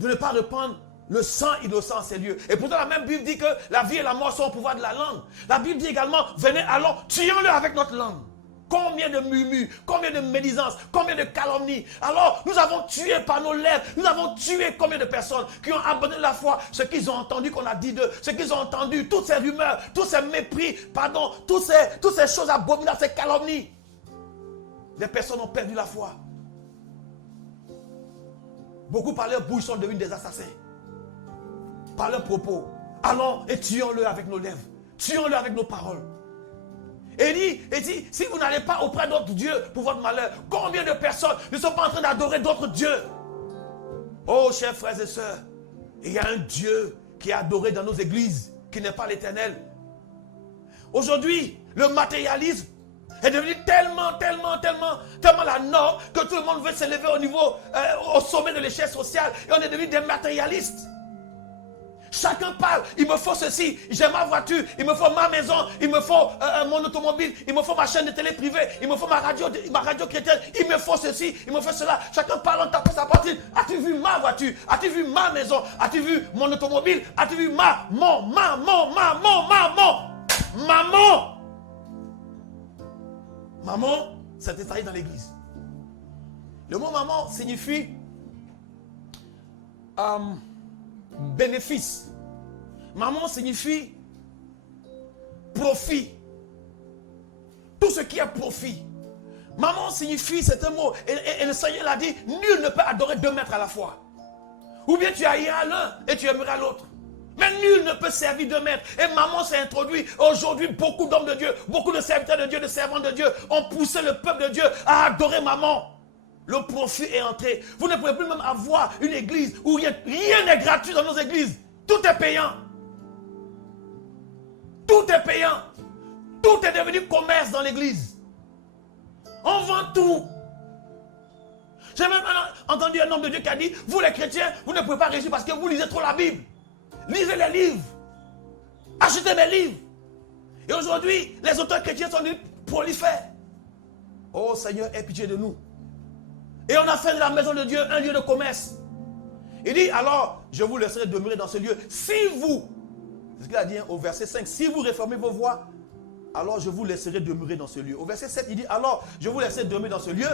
de ne pas répandre le sang innocent en ces lieux. Et pourtant la même Bible dit que la vie et la mort sont au pouvoir de la langue. La Bible dit également, venez, allons, tuons-le avec notre langue. Combien de murmures, combien de médisances, combien de calomnies. Alors, nous avons tué par nos lèvres, nous avons tué combien de personnes qui ont abandonné la foi, ce qu'ils ont entendu qu'on a dit d'eux, ce qu'ils ont entendu, toutes ces rumeurs, tous ces mépris, pardon, toutes ces choses abominables, ces calomnies. Les personnes ont perdu la foi. Beaucoup par leur bouche sont devenus des assassins. Par leurs propos. Allons et tuons-le avec nos lèvres. Tuons-le avec nos paroles. Et il dit, si vous n'allez pas auprès d'autres dieux pour votre malheur, combien de personnes ne sont pas en train d'adorer d'autres dieux? Oh, chers frères et sœurs, il y a un Dieu qui est adoré dans nos églises, qui n'est pas l'Éternel. Aujourd'hui, le matérialisme est devenu tellement la norme que tout le monde veut s'élever au sommet de l'échelle sociale et on est devenu des matérialistes. Chacun parle, il me faut ceci, j'ai ma voiture, il me faut ma maison, il me faut mon automobile, il me faut ma chaîne de télé privée, il me faut ma radio chrétienne, il me faut ceci, il me faut cela. Chacun parle en tapant sa poitrine. As-tu vu ma voiture? As-tu vu ma maison? As-tu vu mon automobile? As-tu vu maman? Maman, c'est détaillé dans l'église. Le mot maman signifie bénéfice. Maman signifie profit. Tout ce qui est profit. Maman signifie, c'est un mot. Et le Seigneur l'a dit, nul ne peut adorer 2 maîtres à la fois. Ou bien tu haïras l'un et tu aimeras l'autre. Mais nul ne peut servir 2 maîtres. Et maman s'est introduit. Aujourd'hui, beaucoup d'hommes de Dieu, beaucoup de serviteurs de Dieu, de servants de Dieu ont poussé le peuple de Dieu à adorer maman. Le profit est entré. Vous ne pouvez plus même avoir une église où rien n'est gratuit dans nos églises. Tout est payant. Tout est payant. Tout est devenu commerce dans l'église. On vend tout. J'ai même entendu un homme de Dieu qui a dit, vous les chrétiens, vous ne pouvez pas réussir parce que vous lisez trop la Bible. Lisez les livres. Achetez mes livres. Et aujourd'hui, les auteurs chrétiens sont devenus prolifères. Oh Seigneur, aie pitié de nous. Et on a fait de la maison de Dieu un lieu de commerce. Il dit, alors, je vous laisserai demeurer dans ce lieu. Si vous, c'est ce qu'il a dit au verset 5, si vous réformez vos voies, alors je vous laisserai demeurer dans ce lieu. Au verset 7, il dit, alors, je vous laisserai demeurer dans ce lieu,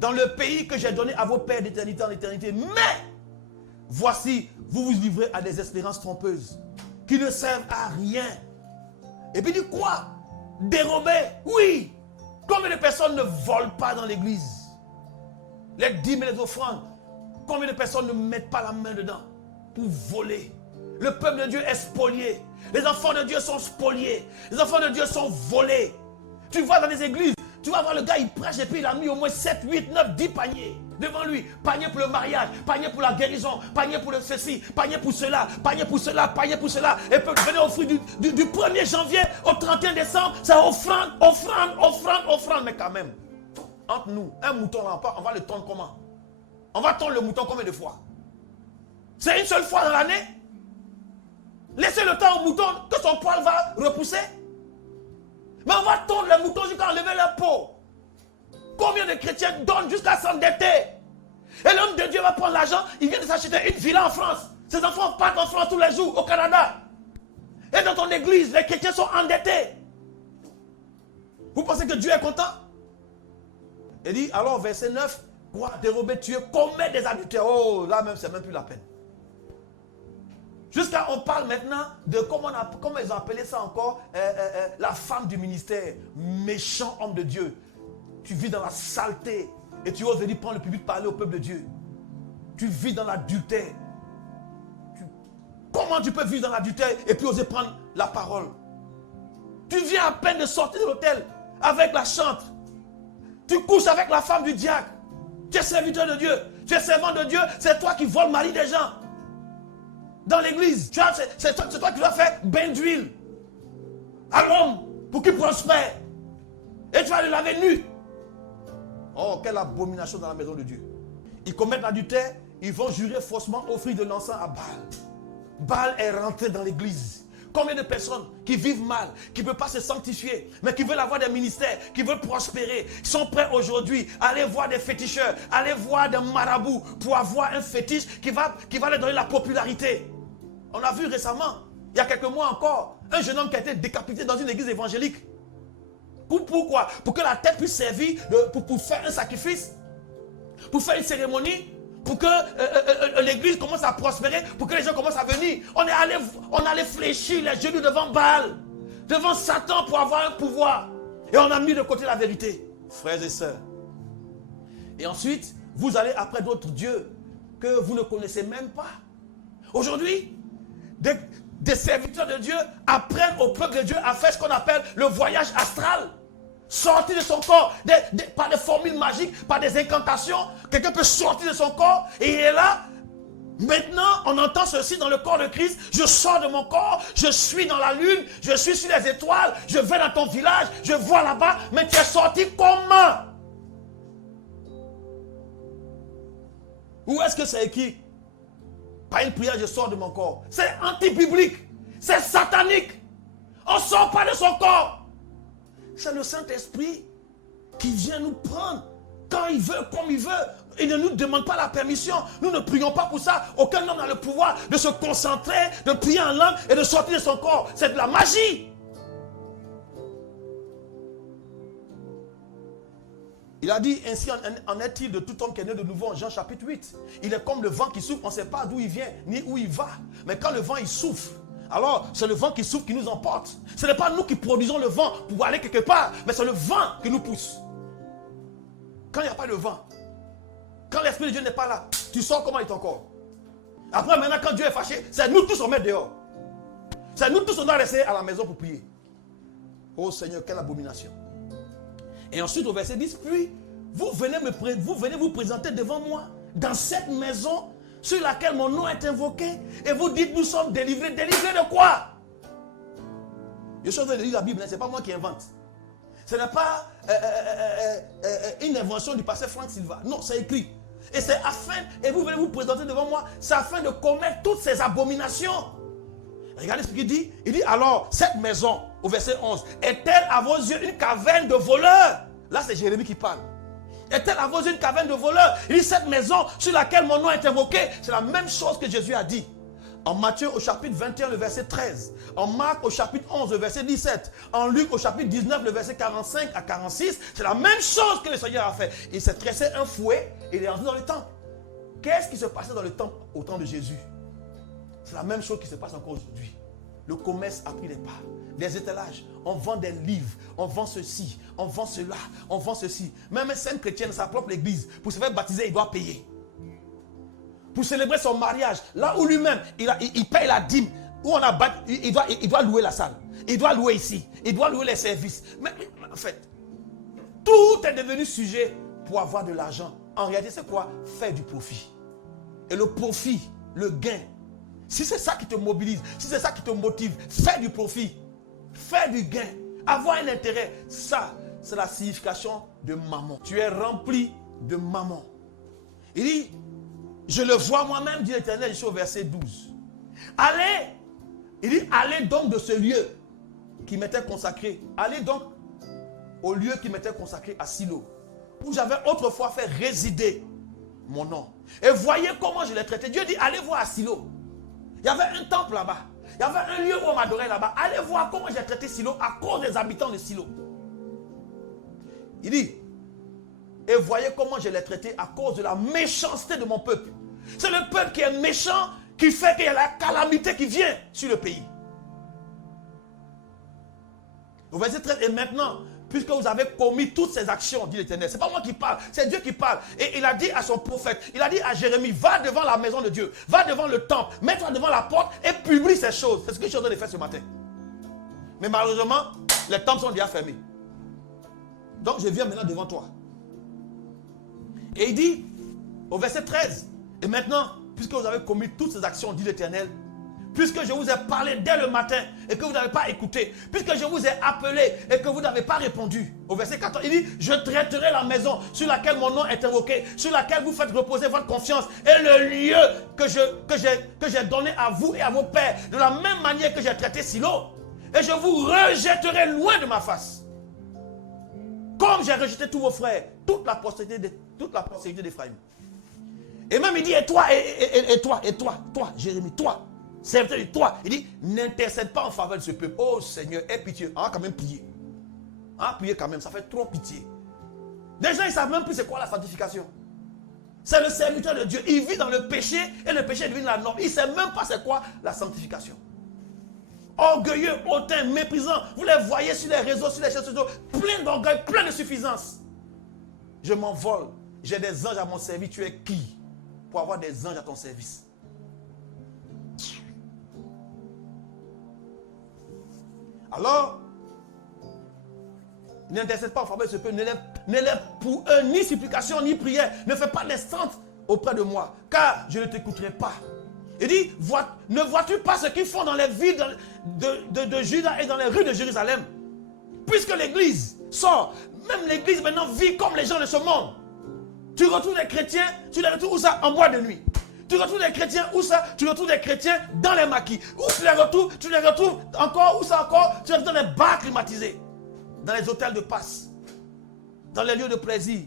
dans le pays que j'ai donné à vos pères d'éternité en éternité. Mais, voici, vous vous livrez à des espérances trompeuses, qui ne servent à rien. Et puis il dit quoi? Dérober, oui. Combien de personnes ne volent pas dans l'église? Les dîmes et les offrandes. Combien de personnes ne mettent pas la main dedans pour voler? Le peuple de Dieu est spolié. Les enfants de Dieu sont spoliés. Les enfants de Dieu sont volés. Tu vas dans les églises, tu vas voir le gars, il prêche et puis il a mis au moins 7, 8, 9, 10 paniers devant lui. Panier pour le mariage, panier pour la guérison, panier pour le ceci, panier pour cela, panier pour cela, panier pour cela. Et peut venir offrir du 1er janvier au 31 décembre, c'est offrande. Mais quand même, entre nous, un mouton là, on va le tondre comment? On va tondre le mouton combien de fois? C'est une seule fois dans l'année? Laissez le temps au mouton que son poil va repousser. Mais on va tondre le mouton jusqu'à enlever la peau. Combien de chrétiens donnent jusqu'à s'endetter? Et l'homme de Dieu va prendre l'argent, il vient de s'acheter une villa en France. Ses enfants partent en France tous les jours, au Canada. Et dans ton église, les chrétiens sont endettés. Vous pensez que Dieu est content? Il dit, alors verset 9, quoi, dérober, tuer, commettre des adultères. Oh, là même, c'est même plus la peine. Jusqu'à, on parle maintenant de comment ils ont appelé ça encore, la femme du ministère, méchant homme de Dieu. Tu vis dans la saleté et tu oses venir prendre le public, parler au peuple de Dieu. Tu vis dans l'adultère. Comment tu peux vivre dans l'adultère et puis oser prendre la parole? Tu viens à peine de sortir de l'hôtel avec la chantre. Tu couches avec la femme du diacre. Tu es serviteur de Dieu. Tu es servant de Dieu. C'est toi qui voles le mari des gens. Dans l'église, c'est toi qui dois faire bain d'huile à l'homme pour qu'il prospère. Et tu vas le laver nu. Oh, quelle abomination dans la maison de Dieu. Ils commettent l'adultère, ils vont jurer faussement, offrir de l'encens à Baal. Baal est rentré dans l'église. Combien de personnes qui vivent mal, qui ne peuvent pas se sanctifier, mais qui veulent avoir des ministères, qui veulent prospérer, sont prêts aujourd'hui à aller voir des féticheurs, aller voir des marabouts pour avoir un fétiche qui va leur donner la popularité. On a vu récemment, il y a quelques mois encore, un jeune homme qui a été décapité dans une église évangélique. Pourquoi? Pour que la tête puisse servir pour faire un sacrifice, pour faire une cérémonie, pour que l'église commence à prospérer, pour que les gens commencent à venir. On allait fléchir les genoux devant Baal, devant Satan pour avoir un pouvoir. Et on a mis de côté la vérité, frères et sœurs. Et ensuite, vous allez après d'autres dieux que vous ne connaissez même pas. Aujourd'hui, des serviteurs de Dieu apprennent au peuple de Dieu à faire ce qu'on appelle le voyage astral. sortir de son corps par des formules magiques, par des incantations. Quelqu'un peut sortir de son corps et il est là. Maintenant, on entend ceci dans le corps de Christ. Je sors de mon corps, je suis dans la lune, je suis sur les étoiles, je vais dans ton village, je vois là-bas. Mais tu es sorti comment? Où est-ce que c'est écrit? Par une prière, je sors de mon corps. C'est anti-biblique. C'est satanique. On ne sort pas de son corps. C'est le Saint-Esprit qui vient nous prendre quand il veut, comme il veut. Il ne nous demande pas la permission. Nous ne prions pas pour ça. Aucun homme n'a le pouvoir de se concentrer, de prier en langue et de sortir de son corps. C'est de la magie. Il a dit, ainsi en est-il de tout homme qui est né de nouveau en Jean chapitre 8. Il est comme le vent qui souffle, on ne sait pas d'où il vient, ni où il va. Mais quand le vent il souffle, alors c'est le vent qui souffle qui nous emporte. Ce n'est pas nous qui produisons le vent pour aller quelque part, mais c'est le vent qui nous pousse. Quand il n'y a pas de vent, quand l'Esprit de Dieu n'est pas là, tu sors comment il est ton corps. Après maintenant quand Dieu est fâché, c'est nous tous on met dehors. C'est nous tous on doit rester à la maison pour prier. Oh Seigneur, quelle abomination. Et ensuite au verset 10, puis vous venez vous présenter devant moi dans cette maison sur laquelle mon nom est invoqué et vous dites nous sommes délivrés. Délivrés de quoi? Je suis en train de lire la Bible, ce n'est pas moi qui invente. Ce n'est pas une invention du pasteur Franck Silva. Non, c'est écrit. Et c'est afin, et vous venez vous présenter devant moi, c'est afin de commettre toutes ces abominations. Regardez ce qu'il dit. Il dit alors, cette maison, au verset 11, est-elle à vos yeux une caverne de voleurs? Là, c'est Jérémie qui parle. Est-elle à vos yeux une caverne de voleurs? Il dit cette maison sur laquelle mon nom est invoqué, c'est la même chose que Jésus a dit. En Matthieu au chapitre 21, le verset 13. En Marc au chapitre 11, le verset 17. En Luc au chapitre 19, le verset 45 à 46. C'est la même chose que le Seigneur a fait. Il s'est tressé un fouet et il est entré dans le temple. Qu'est-ce qui se passait dans le temple au temps de Jésus? C'est la même chose qui se passe encore aujourd'hui. Le commerce a pris les pas. Les étalages, on vend des livres, on vend ceci, on vend cela, on vend ceci. Même un saint chrétien, sa propre église, pour se faire baptiser, il doit payer. Pour célébrer son mariage, là où lui-même, il paye la dîme, où on a il doit louer la salle, il doit louer ici, il doit louer les services. Mais en fait, tout est devenu sujet pour avoir de l'argent. En réalité, c'est quoi? Faire du profit. Et le profit, le gain, si c'est ça qui te mobilise, si c'est ça qui te motive, faire du profit, faire du gain, avoir un intérêt, ça, c'est la signification de mammon. Tu es rempli de mammon. Il dit, je le vois moi-même, dit l'Éternel, je suis au verset 12. Allez, il dit, allez donc de ce lieu qui m'était consacré. Allez donc au lieu qui m'était consacré à Silo, où j'avais autrefois fait résider mon nom. Et voyez comment je l'ai traité. Dieu dit, allez voir à Silo. Il y avait un temple là-bas. Il y avait un lieu où on m'adorait là-bas. Allez voir comment j'ai traité Silo à cause des habitants de Silo. Il dit, et voyez comment je l'ai traité à cause de la méchanceté de mon peuple. C'est le peuple qui est méchant qui fait qu'il y a la calamité qui vient sur le pays. Au verset 13, et maintenant, puisque vous avez commis toutes ces actions, dit l'Éternel, ce n'est pas moi qui parle, c'est Dieu qui parle. Et il a dit à son prophète, il a dit à Jérémie, va devant la maison de Dieu, va devant le temple, mets-toi devant la porte et publie ces choses. C'est ce que je suis en train de faire ce matin. Mais malheureusement, les temples sont déjà fermés. Donc je viens maintenant devant toi. Et il dit, au verset 13, et maintenant, puisque vous avez commis toutes ces actions, dit l'Éternel, puisque je vous ai parlé dès le matin et que vous n'avez pas écouté, puisque je vous ai appelé et que vous n'avez pas répondu. Au verset 14, il dit, je traiterai la maison sur laquelle mon nom est invoqué, sur laquelle vous faites reposer votre confiance et le lieu que j'ai donné à vous et à vos pères, de la même manière que j'ai traité Silo, et je vous rejetterai loin de ma face. Comme j'ai rejeté tous vos frères, toute la postérité d'Éphraïm. Et même il dit, et toi, toi, Jérémie, toi, serviteur de toi, il dit, n'intercède pas en faveur de ce peuple. Oh Seigneur, aie pitié. On va quand même prier. On va prier quand même, ça fait trop pitié. Les gens, ils ne savent même plus c'est quoi la sanctification. C'est le serviteur de Dieu. Il vit dans le péché et le péché devient la norme. Il ne sait même pas c'est quoi la sanctification. Orgueilleux, hautain, méprisant. Vous les voyez sur les réseaux, sur les chaînes sociaux, plein d'orgueil, plein de suffisance. Je m'envole. J'ai des anges à mon service. Tu es qui pour avoir des anges à ton service? Alors, N'intercède pas en faveur de ce peuple. N'élève pour eux ni supplication ni prière. Ne fais pas descente auprès de moi, car je ne t'écouterai pas. Il dit, ne vois-tu pas ce qu'ils font dans les villes de Juda et dans les rues de Jérusalem? Puisque l'église sort, même l'église maintenant vit comme les gens de ce monde. Tu retrouves des chrétiens, tu les retrouves où ça? En boîte de nuit. Tu retrouves des chrétiens où ça? Tu retrouves des chrétiens dans les maquis. Où tu les retrouves encore, où ça encore? Tu les retrouves dans les bars climatisés, dans les hôtels de passe, dans les lieux de plaisir.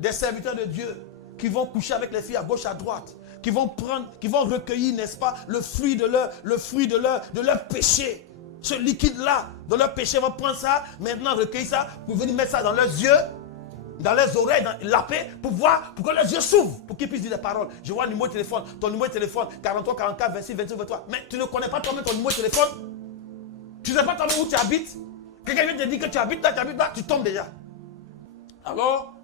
Des serviteurs de Dieu qui vont coucher avec les filles à gauche, à droite, qui vont recueillir, n'est-ce pas, le fruit de leur péché. Ce liquide-là, de leur péché, vont prendre ça, maintenant recueillir ça, pour venir mettre ça dans leurs yeux, dans leurs oreilles, dans la paix, pour voir, pour que leurs yeux s'ouvrent, pour qu'ils puissent dire des paroles. Je vois le numéro de téléphone, ton numéro de téléphone, 43, 44, 26, 28, 23. Mais tu ne connais pas toi-même ton numéro de téléphone. Tu ne sais pas toi-même où tu habites. Quelqu'un vient te dire que tu habites là, tu tombes déjà. Alors,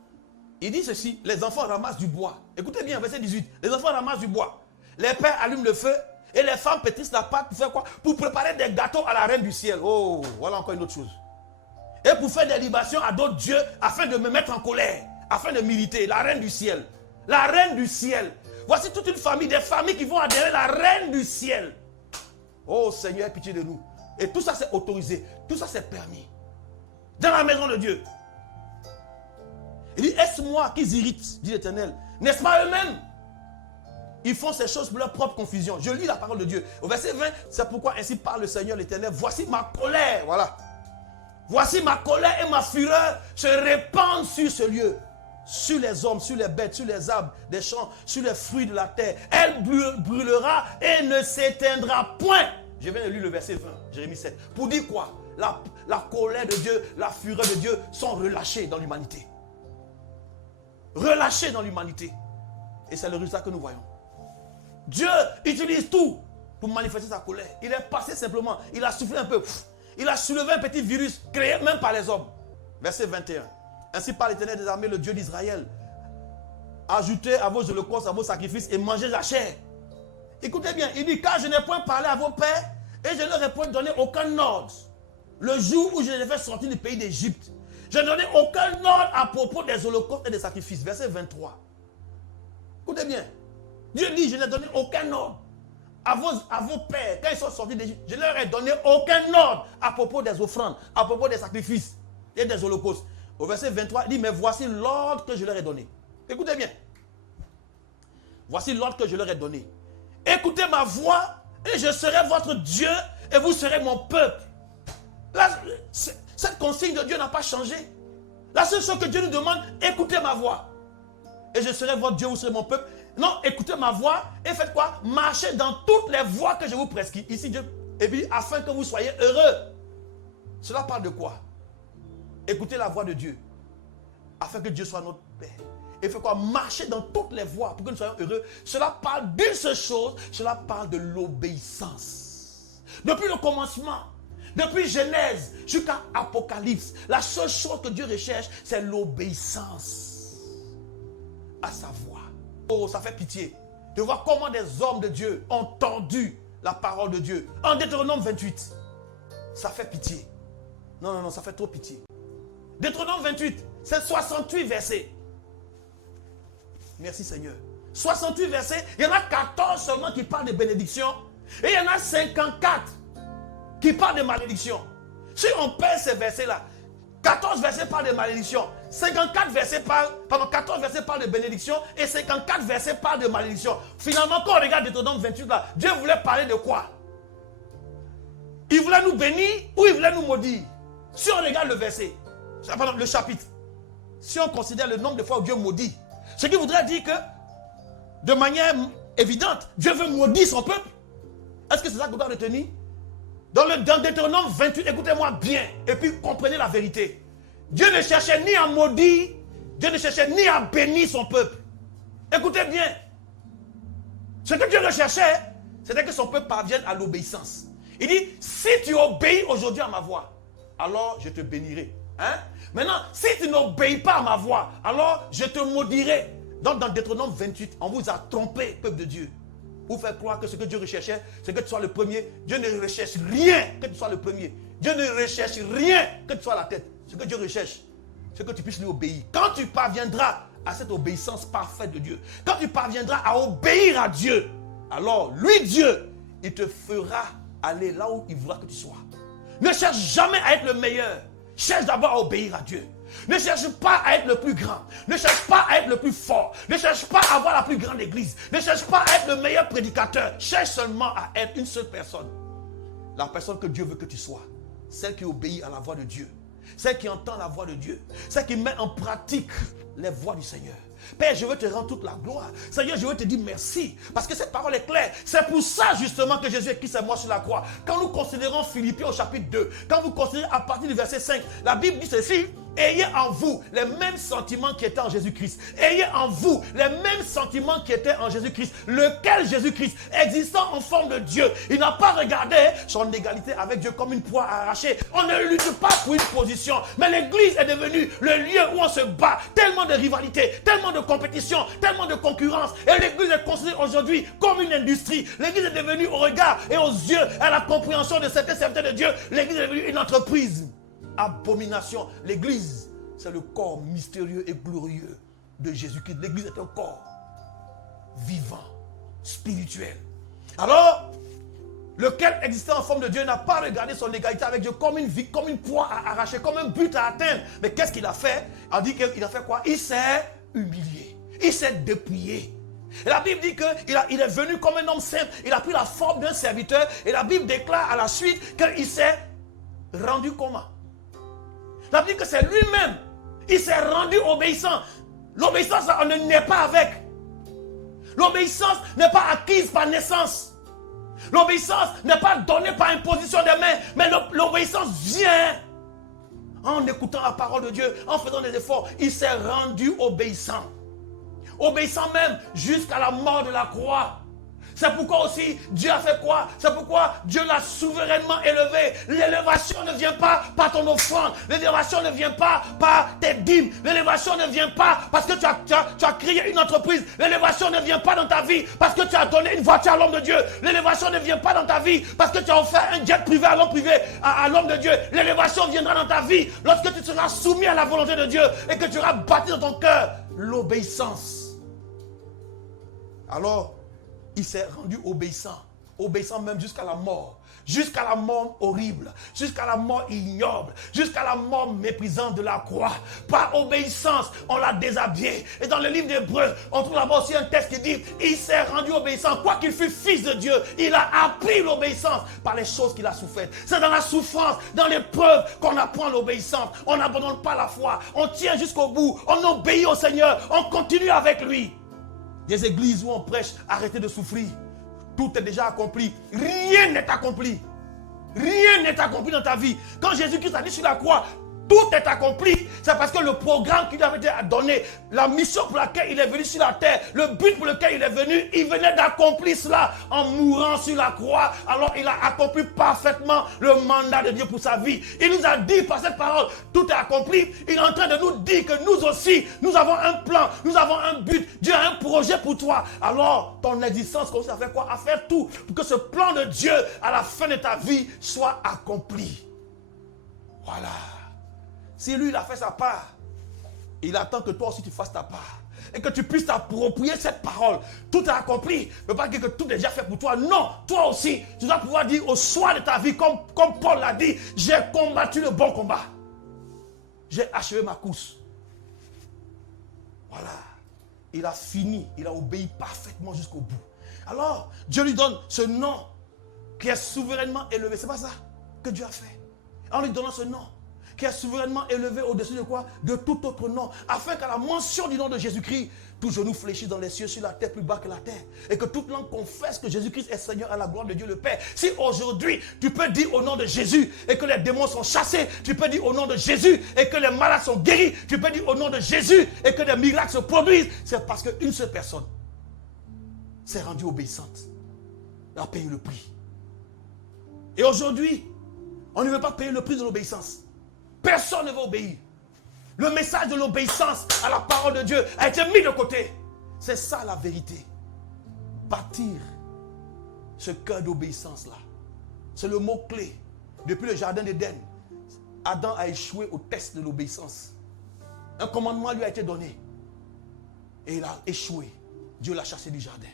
il dit ceci, les enfants ramassent du bois. Écoutez bien, verset 18. Les enfants ramassent du bois. Les pères allument le feu et les femmes pétrissent la pâte pour faire quoi? Pour préparer des gâteaux à la reine du ciel. Oh, voilà encore une autre chose. Et pour faire des libations à d'autres dieux afin de me mettre en colère, afin de m'irriter. La reine du ciel. La reine du ciel. Voici toute une famille, des familles qui vont adhérer à la reine du ciel. Oh Seigneur, aie pitié de nous. Et tout ça c'est autorisé. Tout ça c'est permis. Dans la maison de Dieu. Il dit, est-ce moi qu'ils irritent, dit l'Éternel? N'est-ce pas eux-mêmes? Ils font ces choses pour leur propre confusion. Je lis la parole de Dieu. Au verset 20, c'est pourquoi ainsi parle le Seigneur l'Éternel. Voici ma colère, voilà. Voici ma colère et ma fureur se répandent sur ce lieu. Sur les hommes, sur les bêtes, sur les arbres des champs, sur les fruits de la terre. Elle brûlera et ne s'éteindra point. Je viens de lire le verset 20, Jérémie 7. Pour dire quoi? La colère de Dieu, la fureur de Dieu sont relâchées dans l'humanité. Relâchées dans l'humanité. Et c'est le résultat que nous voyons. Dieu utilise tout pour manifester sa colère. Il est passé simplement, il a soufflé un peu. Il a soulevé un petit virus créé même par les hommes. Verset 21. Ainsi parle l'Éternel des armées, le Dieu d'Israël. Ajoutez à vos holocaustes, à vos sacrifices et mangez la chair. Écoutez bien, il dit, car je n'ai point parlé à vos pères et je ne leur ai point donné aucun ordre. Le jour où je les ai fait sortir du pays d'Égypte, je n'ai donné aucun ordre à propos des holocaustes et des sacrifices. Verset 23. Écoutez bien. Dieu dit, je n'ai donné aucun ordre à vos pères. Quand ils sont sortis d'Égypte, je ne leur ai donné aucun ordre à propos des offrandes, à propos des sacrifices et des holocaustes. Au verset 23, il dit, mais voici l'ordre que je leur ai donné. Écoutez bien. Voici l'ordre que je leur ai donné. Écoutez ma voix et je serai votre Dieu et vous serez mon peuple. Là, cette consigne de Dieu n'a pas changé. La seule chose que Dieu nous demande, écoutez ma voix. Et je serai votre Dieu, vous serez mon peuple. Non, écoutez ma voix et faites quoi? Marchez dans toutes les voies que je vous prescris. Ici, Dieu, et puis afin que vous soyez heureux. Cela parle de quoi? Écoutez la voix de Dieu. Afin que Dieu soit notre Père. Et faites quoi? Marcher dans toutes les voies pour que nous soyons heureux. Cela parle d'une seule chose. Cela parle de l'obéissance. Depuis le commencement, depuis Genèse jusqu'à Apocalypse, la seule chose que Dieu recherche, c'est l'obéissance à sa voix. Oh, ça fait pitié de voir comment des hommes de Dieu ont entendu la parole de Dieu. En Deutéronome 28, ça fait pitié. Non, ça fait trop pitié. Deutéronome 28, c'est 68 versets. Merci Seigneur. 68 versets, il y en a 14 seulement qui parlent de bénédiction. Et il y en a 54 qui parlent de malédiction. Si on perd ces versets-là, 14 versets parlent de malédiction, 14 versets parlent de bénédiction et 54 versets parlent de malédiction. Finalement, quand on regarde Deutéronome 28 là, Dieu voulait parler de quoi? Il voulait nous bénir ou il voulait nous maudire? Si on regarde le verset, pardon, le chapitre, si on considère le nombre de fois où Dieu maudit, ce qui voudrait dire que, de manière évidente, Dieu veut maudire son peuple. Est-ce que c'est ça qu'on doit retenir? Dans Deutéronome 28, écoutez-moi bien, et puis comprenez la vérité. Dieu ne cherchait ni à maudire, Dieu ne cherchait ni à bénir son peuple. Écoutez bien. Ce que Dieu recherchait, c'était que son peuple parvienne à l'obéissance. Il dit, si tu obéis aujourd'hui à ma voix, alors je te bénirai. Hein? Maintenant, si tu n'obéis pas à ma voix, alors je te maudirai. Donc dans Deutéronome 28, on vous a trompé, peuple de Dieu. Pour faire croire que ce que Dieu recherchait, c'est que tu sois le premier. Dieu ne recherche rien que tu sois le premier. Dieu ne recherche rien que tu sois la tête. Ce que Dieu recherche, c'est que tu puisses lui obéir. Quand tu parviendras à cette obéissance parfaite de Dieu, quand tu parviendras à obéir à Dieu, alors lui, Dieu, il te fera aller là où il voudra que tu sois. Ne cherche jamais à être le meilleur. Cherche d'abord à obéir à Dieu. Ne cherche pas à être le plus grand. Ne cherche pas à être le plus fort. Ne cherche pas à avoir la plus grande église. Ne cherche pas à être le meilleur prédicateur. Cherche seulement à être une seule personne. La personne que Dieu veut que tu sois. Celle qui obéit à la voix de Dieu. Celle qui entend la voix de Dieu. Celle qui met en pratique les voies du Seigneur. Père, je veux te rendre toute la gloire. Seigneur, je veux te dire merci. Parce que cette parole est claire. C'est pour ça justement que Jésus est Christ et moi sur la croix. Quand nous considérons Philippiens au chapitre 2, quand vous considérez à partir du verset 5, la Bible dit ceci. Ayez en vous les mêmes sentiments qui étaient en Jésus-Christ. Ayez en vous les mêmes sentiments qui étaient en Jésus-Christ. Lequel Jésus-Christ, existant en forme de Dieu, il n'a pas regardé son égalité avec Dieu comme une proie à arracher. On ne lutte pas pour une position. Mais l'église est devenue le lieu où on se bat. Tellement de rivalité, tellement de compétition, tellement de concurrence. Et l'église est considérée aujourd'hui comme une industrie. L'église est devenue au regard et aux yeux, à la compréhension de certains serviteurs de Dieu. L'église est devenue une entreprise. Abomination. L'église, c'est le corps mystérieux et glorieux de Jésus-Christ. L'église est un corps vivant, spirituel. Alors, lequel existant en forme de Dieu n'a pas regardé son égalité avec Dieu comme une proie à arracher, comme un but à atteindre. Mais qu'est-ce qu'il a fait? On dit qu'il a fait quoi? Il s'est humilié. Il s'est dépouillé. Et la Bible dit qu'il est venu comme un homme simple. Il a pris la forme d'un serviteur. Et la Bible déclare à la suite qu'il s'est rendu comment? La Bible dit que c'est lui-même. Il s'est rendu obéissant. L'obéissance, on ne naît pas avec. L'obéissance n'est pas acquise par naissance. L'obéissance n'est pas donnée par imposition des mains. Mais l'obéissance vient en écoutant la parole de Dieu, en faisant des efforts. Il s'est rendu obéissant. Obéissant même jusqu'à la mort de la croix. C'est pourquoi aussi Dieu a fait quoi? C'est pourquoi Dieu l'a souverainement élevé. L'élévation ne vient pas par ton offrande. L'élévation ne vient pas par tes dîmes. L'élévation ne vient pas parce que tu as créé une entreprise. L'élévation ne vient pas dans ta vie parce que tu as donné une voiture à l'homme de Dieu. L'élévation ne vient pas dans ta vie parce que tu as offert un jet privé à l'homme privé, à l'homme de Dieu. L'élévation viendra dans ta vie lorsque tu seras soumis à la volonté de Dieu et que tu auras bâti dans ton cœur l'obéissance. Alors, il s'est rendu obéissant, obéissant même jusqu'à la mort horrible, jusqu'à la mort ignoble, jusqu'à la mort méprisante de la croix. Par obéissance, on l'a déshabillé. Et dans le livre d'Hébreux, on trouve là-bas aussi un texte qui dit, il s'est rendu obéissant, quoiqu'il fût fils de Dieu, il a appris l'obéissance par les choses qu'il a souffert. C'est dans la souffrance, dans l'épreuve qu'on apprend l'obéissance. On n'abandonne pas la foi, on tient jusqu'au bout, on obéit au Seigneur, on continue avec lui. Des églises où on prêche, arrêtez de souffrir. Tout est déjà accompli. Rien n'est accompli. Rien n'est accompli dans ta vie. Quand Jésus-Christ a dit sur la croix, tout est accompli, c'est parce que le programme qu'il avait été donné, la mission pour laquelle il est venu sur la terre, le but pour lequel il est venu, il venait d'accomplir cela en mourant sur la croix. Alors il a accompli parfaitement le mandat de Dieu pour sa vie. Il nous a dit par cette parole, tout est accompli. Il est en train de nous dire que nous aussi, nous avons un plan, nous avons un but. Dieu a un projet pour toi. Alors ton existence commence à faire quoi? À faire tout pour que ce plan de Dieu à la fin de ta vie soit accompli. Voilà. Si lui, il a fait sa part, il attend que toi aussi tu fasses ta part. Et que tu puisses t'approprier cette parole. Tout est accompli. Ne veut pas dire que tout est déjà fait pour toi. Non, toi aussi, tu dois pouvoir dire au soir de ta vie, comme Paul l'a dit, j'ai combattu le bon combat. J'ai achevé ma course. Voilà. Il a fini, il a obéi parfaitement jusqu'au bout. Alors, Dieu lui donne ce nom qui est souverainement élevé. C'est pas ça que Dieu a fait. En lui donnant ce nom, qui est souverainement élevé au-dessus de quoi? De tout autre nom. Afin qu'à la mention du nom de Jésus-Christ, tout genou fléchisse dans les cieux, sur la terre, plus bas que la terre. Et que toute langue confesse que Jésus-Christ est Seigneur à la gloire de Dieu le Père. Si aujourd'hui, tu peux dire au nom de Jésus et que les démons sont chassés, tu peux dire au nom de Jésus et que les malades sont guéris, tu peux dire au nom de Jésus et que des miracles se produisent, c'est parce qu'une seule personne s'est rendue obéissante. Elle a payé le prix. Et aujourd'hui, on ne veut pas payer le prix de l'obéissance. Personne ne veut obéir. Le message de l'obéissance à la parole de Dieu a été mis de côté. C'est ça la vérité. Bâtir ce cœur d'obéissance là. C'est le mot-clé. Depuis le jardin d'Éden, Adam a échoué au test de l'obéissance. Un commandement lui a été donné. Et il a échoué. Dieu l'a chassé du jardin.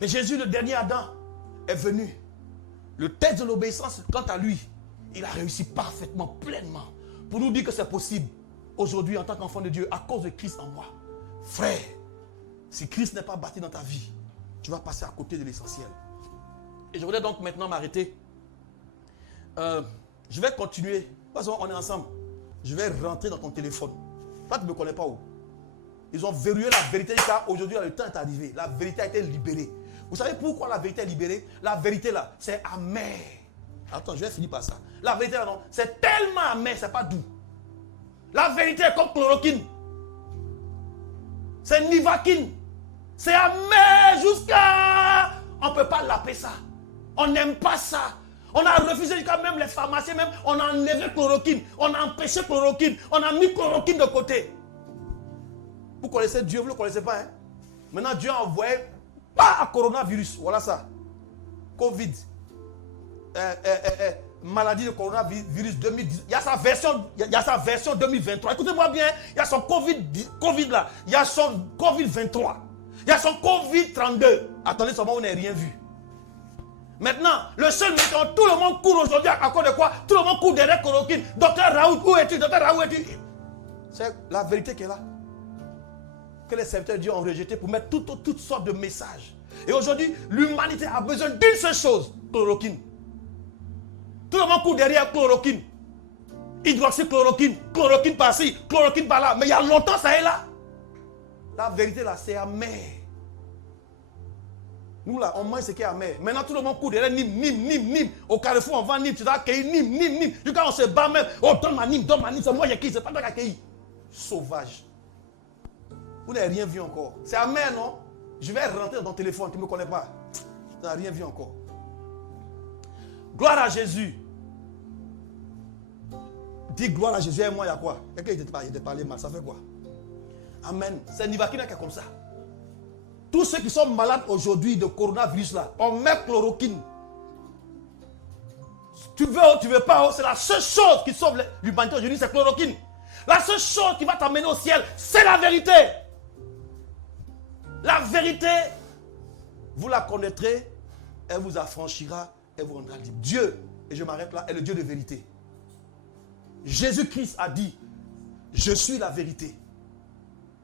Mais Jésus, le dernier Adam, est venu. Le test de l'obéissance, quant à lui, il a réussi parfaitement, pleinement. Pour nous dire que c'est possible. Aujourd'hui, en tant qu'enfant de Dieu, à cause de Christ en moi. Frère, si Christ n'est pas bâti dans ta vie, tu vas passer à côté de l'essentiel. Et je voudrais donc maintenant m'arrêter. Je vais continuer. De toute façon, on est ensemble. Je vais rentrer dans ton téléphone. Toi, tu ne me connais pas où. Ils ont verrouillé la vérité car aujourd'hui, le temps est arrivé. La vérité a été libérée. Vous savez pourquoi la vérité est libérée? La vérité là, c'est amer. Attends, je vais finir par ça. La vérité là, non, c'est tellement amer, c'est pas doux. La vérité est comme chloroquine. C'est nivaquine. C'est amer jusqu'à... On ne peut pas l'appeler ça. On n'aime pas ça. On a refusé jusqu'à même les pharmaciens, même on a enlevé chloroquine. On a empêché chloroquine. On a mis chloroquine de côté. Vous connaissez Dieu, vous ne le connaissez pas. Hein? Maintenant, Dieu a envoyé pas à coronavirus. Voilà ça. Covid. Maladie de coronavirus 2010. Il y a sa version 2023. Écoutez-moi bien. Il y a son Covid là. Il y a son Covid 23. Il y a son Covid 32. Attendez seulement, on n'a rien vu. Maintenant, le seul médicament, tout le monde court aujourd'hui à cause de quoi? Tout le monde court derrière chloroquine. Docteur Raoult, où es-tu? Docteur Raoult, où es-tu? C'est la vérité qui est là. Que les serviteurs de Dieu ont rejeté pour mettre toutes sortes de messages. Et aujourd'hui, l'humanité a besoin d'une seule chose, chloroquine. Tout le monde court derrière chloroquine. Hydroxychloroquine, chloroquine par-ci, chloroquine par-là. Mais il y a longtemps, ça est là. La vérité là, c'est amer. Nous là, on mange ce qui est amer. Maintenant, tout le monde court derrière Nîmes. Au Carrefour, on vend Nîmes, tu dois accueillir Nîmes. Du coup, on se bat même. Oh, donne ma Nîmes. C'est moi qui ai accueilli, c'est pas toi qui as accueilli. Sauvage. Vous n'avez rien vu encore. C'est amer, non? Je vais rentrer dans ton téléphone, tu ne me connais pas. Tu n'as rien vu encore. Gloire à Jésus. Dis gloire à Jésus et moi, il y a quoi? Quelqu'un il t'a parlé mal, ça fait quoi? Amen. C'est Nivakina qui est comme ça. Tous ceux qui sont malades aujourd'hui de coronavirus là, on met chloroquine. Tu veux ou tu ne veux pas, c'est la seule chose qui sauve l'humanité aujourd'hui, c'est chloroquine. La seule chose qui va t'amener au ciel, c'est la vérité. La vérité, vous la connaîtrez, elle vous affranchira et vous rendra libre. Dieu, et je m'arrête là, est le Dieu de vérité. Jésus-Christ a dit, je suis la vérité,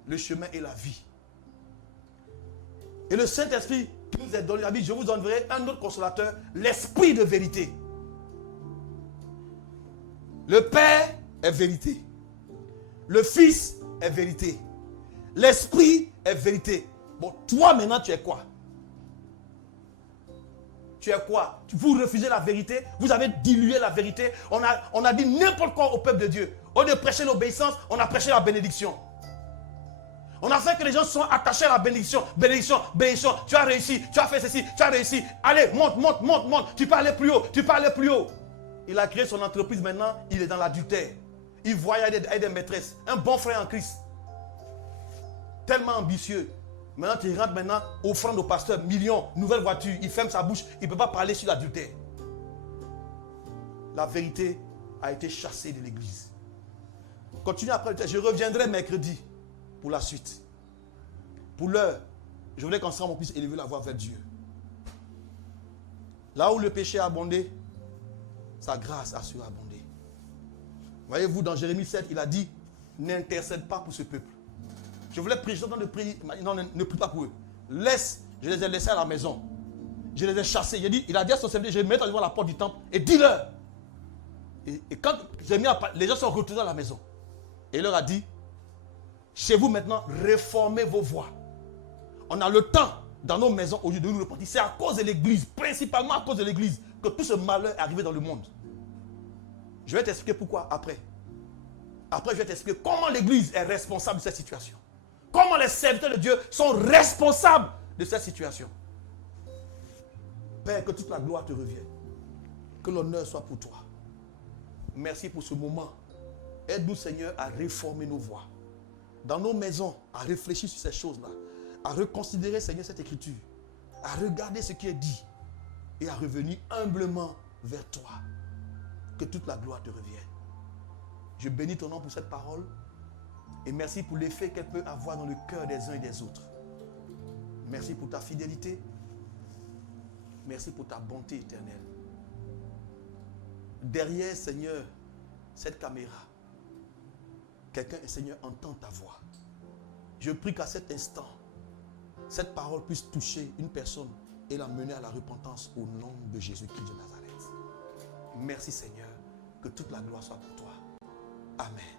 le chemin et la vie. Et le Saint-Esprit qui nous est donné la vie, je vous donnerai un autre consolateur, l'Esprit de vérité. Le Père est vérité. Le Fils est vérité. L'Esprit est vérité. Bon, toi maintenant, tu es quoi? Tu es quoi? Vous refusez la vérité. Vous avez dilué la vérité. On a dit n'importe quoi au peuple de Dieu. Au lieu de prêcher l'obéissance, on a prêché la bénédiction. On a fait que les gens soient attachés à la bénédiction. Bénédiction. Tu as réussi. Tu as fait ceci. Tu as réussi. Allez, monte. Tu peux aller plus haut. Il a créé son entreprise maintenant. Il est dans l'adultère. Il voyage avec des maîtresses. Un bon frère en Christ. Tellement ambitieux. Maintenant, tu rentres maintenant, offrande au pasteur, millions, nouvelle voiture. Il ferme sa bouche. Il ne peut pas parler sur l'adultère. La vérité a été chassée de l'église. Continue après le texte. Je reviendrai mercredi pour la suite. Pour l'heure, je voulais qu'ensemble on puisse élever la voix vers Dieu. Là où le péché a abondé, sa grâce a surabondé. Voyez-vous, dans Jérémie 7, il a dit, n'intercède pas pour ce peuple. Je voulais prier, j'ai en train de prier. Non, ne prie pas pour eux. Je les ai laissés à la maison. Je les ai chassés. Il a dit à son serviteur, je vais mettre devant la porte du temple et dis-leur. Et quand j'ai mis à parler, les gens sont retournés à la maison. Et il leur a dit, chez vous maintenant, réformez vos voies. On a le temps dans nos maisons au lieu de nous repentir. C'est à cause de l'église, principalement à cause de l'église, que tout ce malheur est arrivé dans le monde. Je vais t'expliquer pourquoi après. Après, je vais t'expliquer comment l'église est responsable de cette situation. Comment les serviteurs de Dieu sont responsables de cette situation. Père, que toute la gloire te revienne. Que l'honneur soit pour toi. Merci pour ce moment. Aide-nous, Seigneur, à réformer nos voies. Dans nos maisons, à réfléchir sur ces choses-là. À reconsidérer, Seigneur, cette écriture. À regarder ce qui est dit. Et à revenir humblement vers toi. Que toute la gloire te revienne. Je bénis ton nom pour cette parole. Et merci pour l'effet qu'elle peut avoir dans le cœur des uns et des autres. Merci pour ta fidélité. Merci pour ta bonté éternelle. Derrière, Seigneur, cette caméra, quelqu'un, Seigneur, entend ta voix. Je prie qu'à cet instant, cette parole puisse toucher une personne et la mener à la repentance au nom de Jésus-Christ de Nazareth. Merci, Seigneur, que toute la gloire soit pour toi. Amen.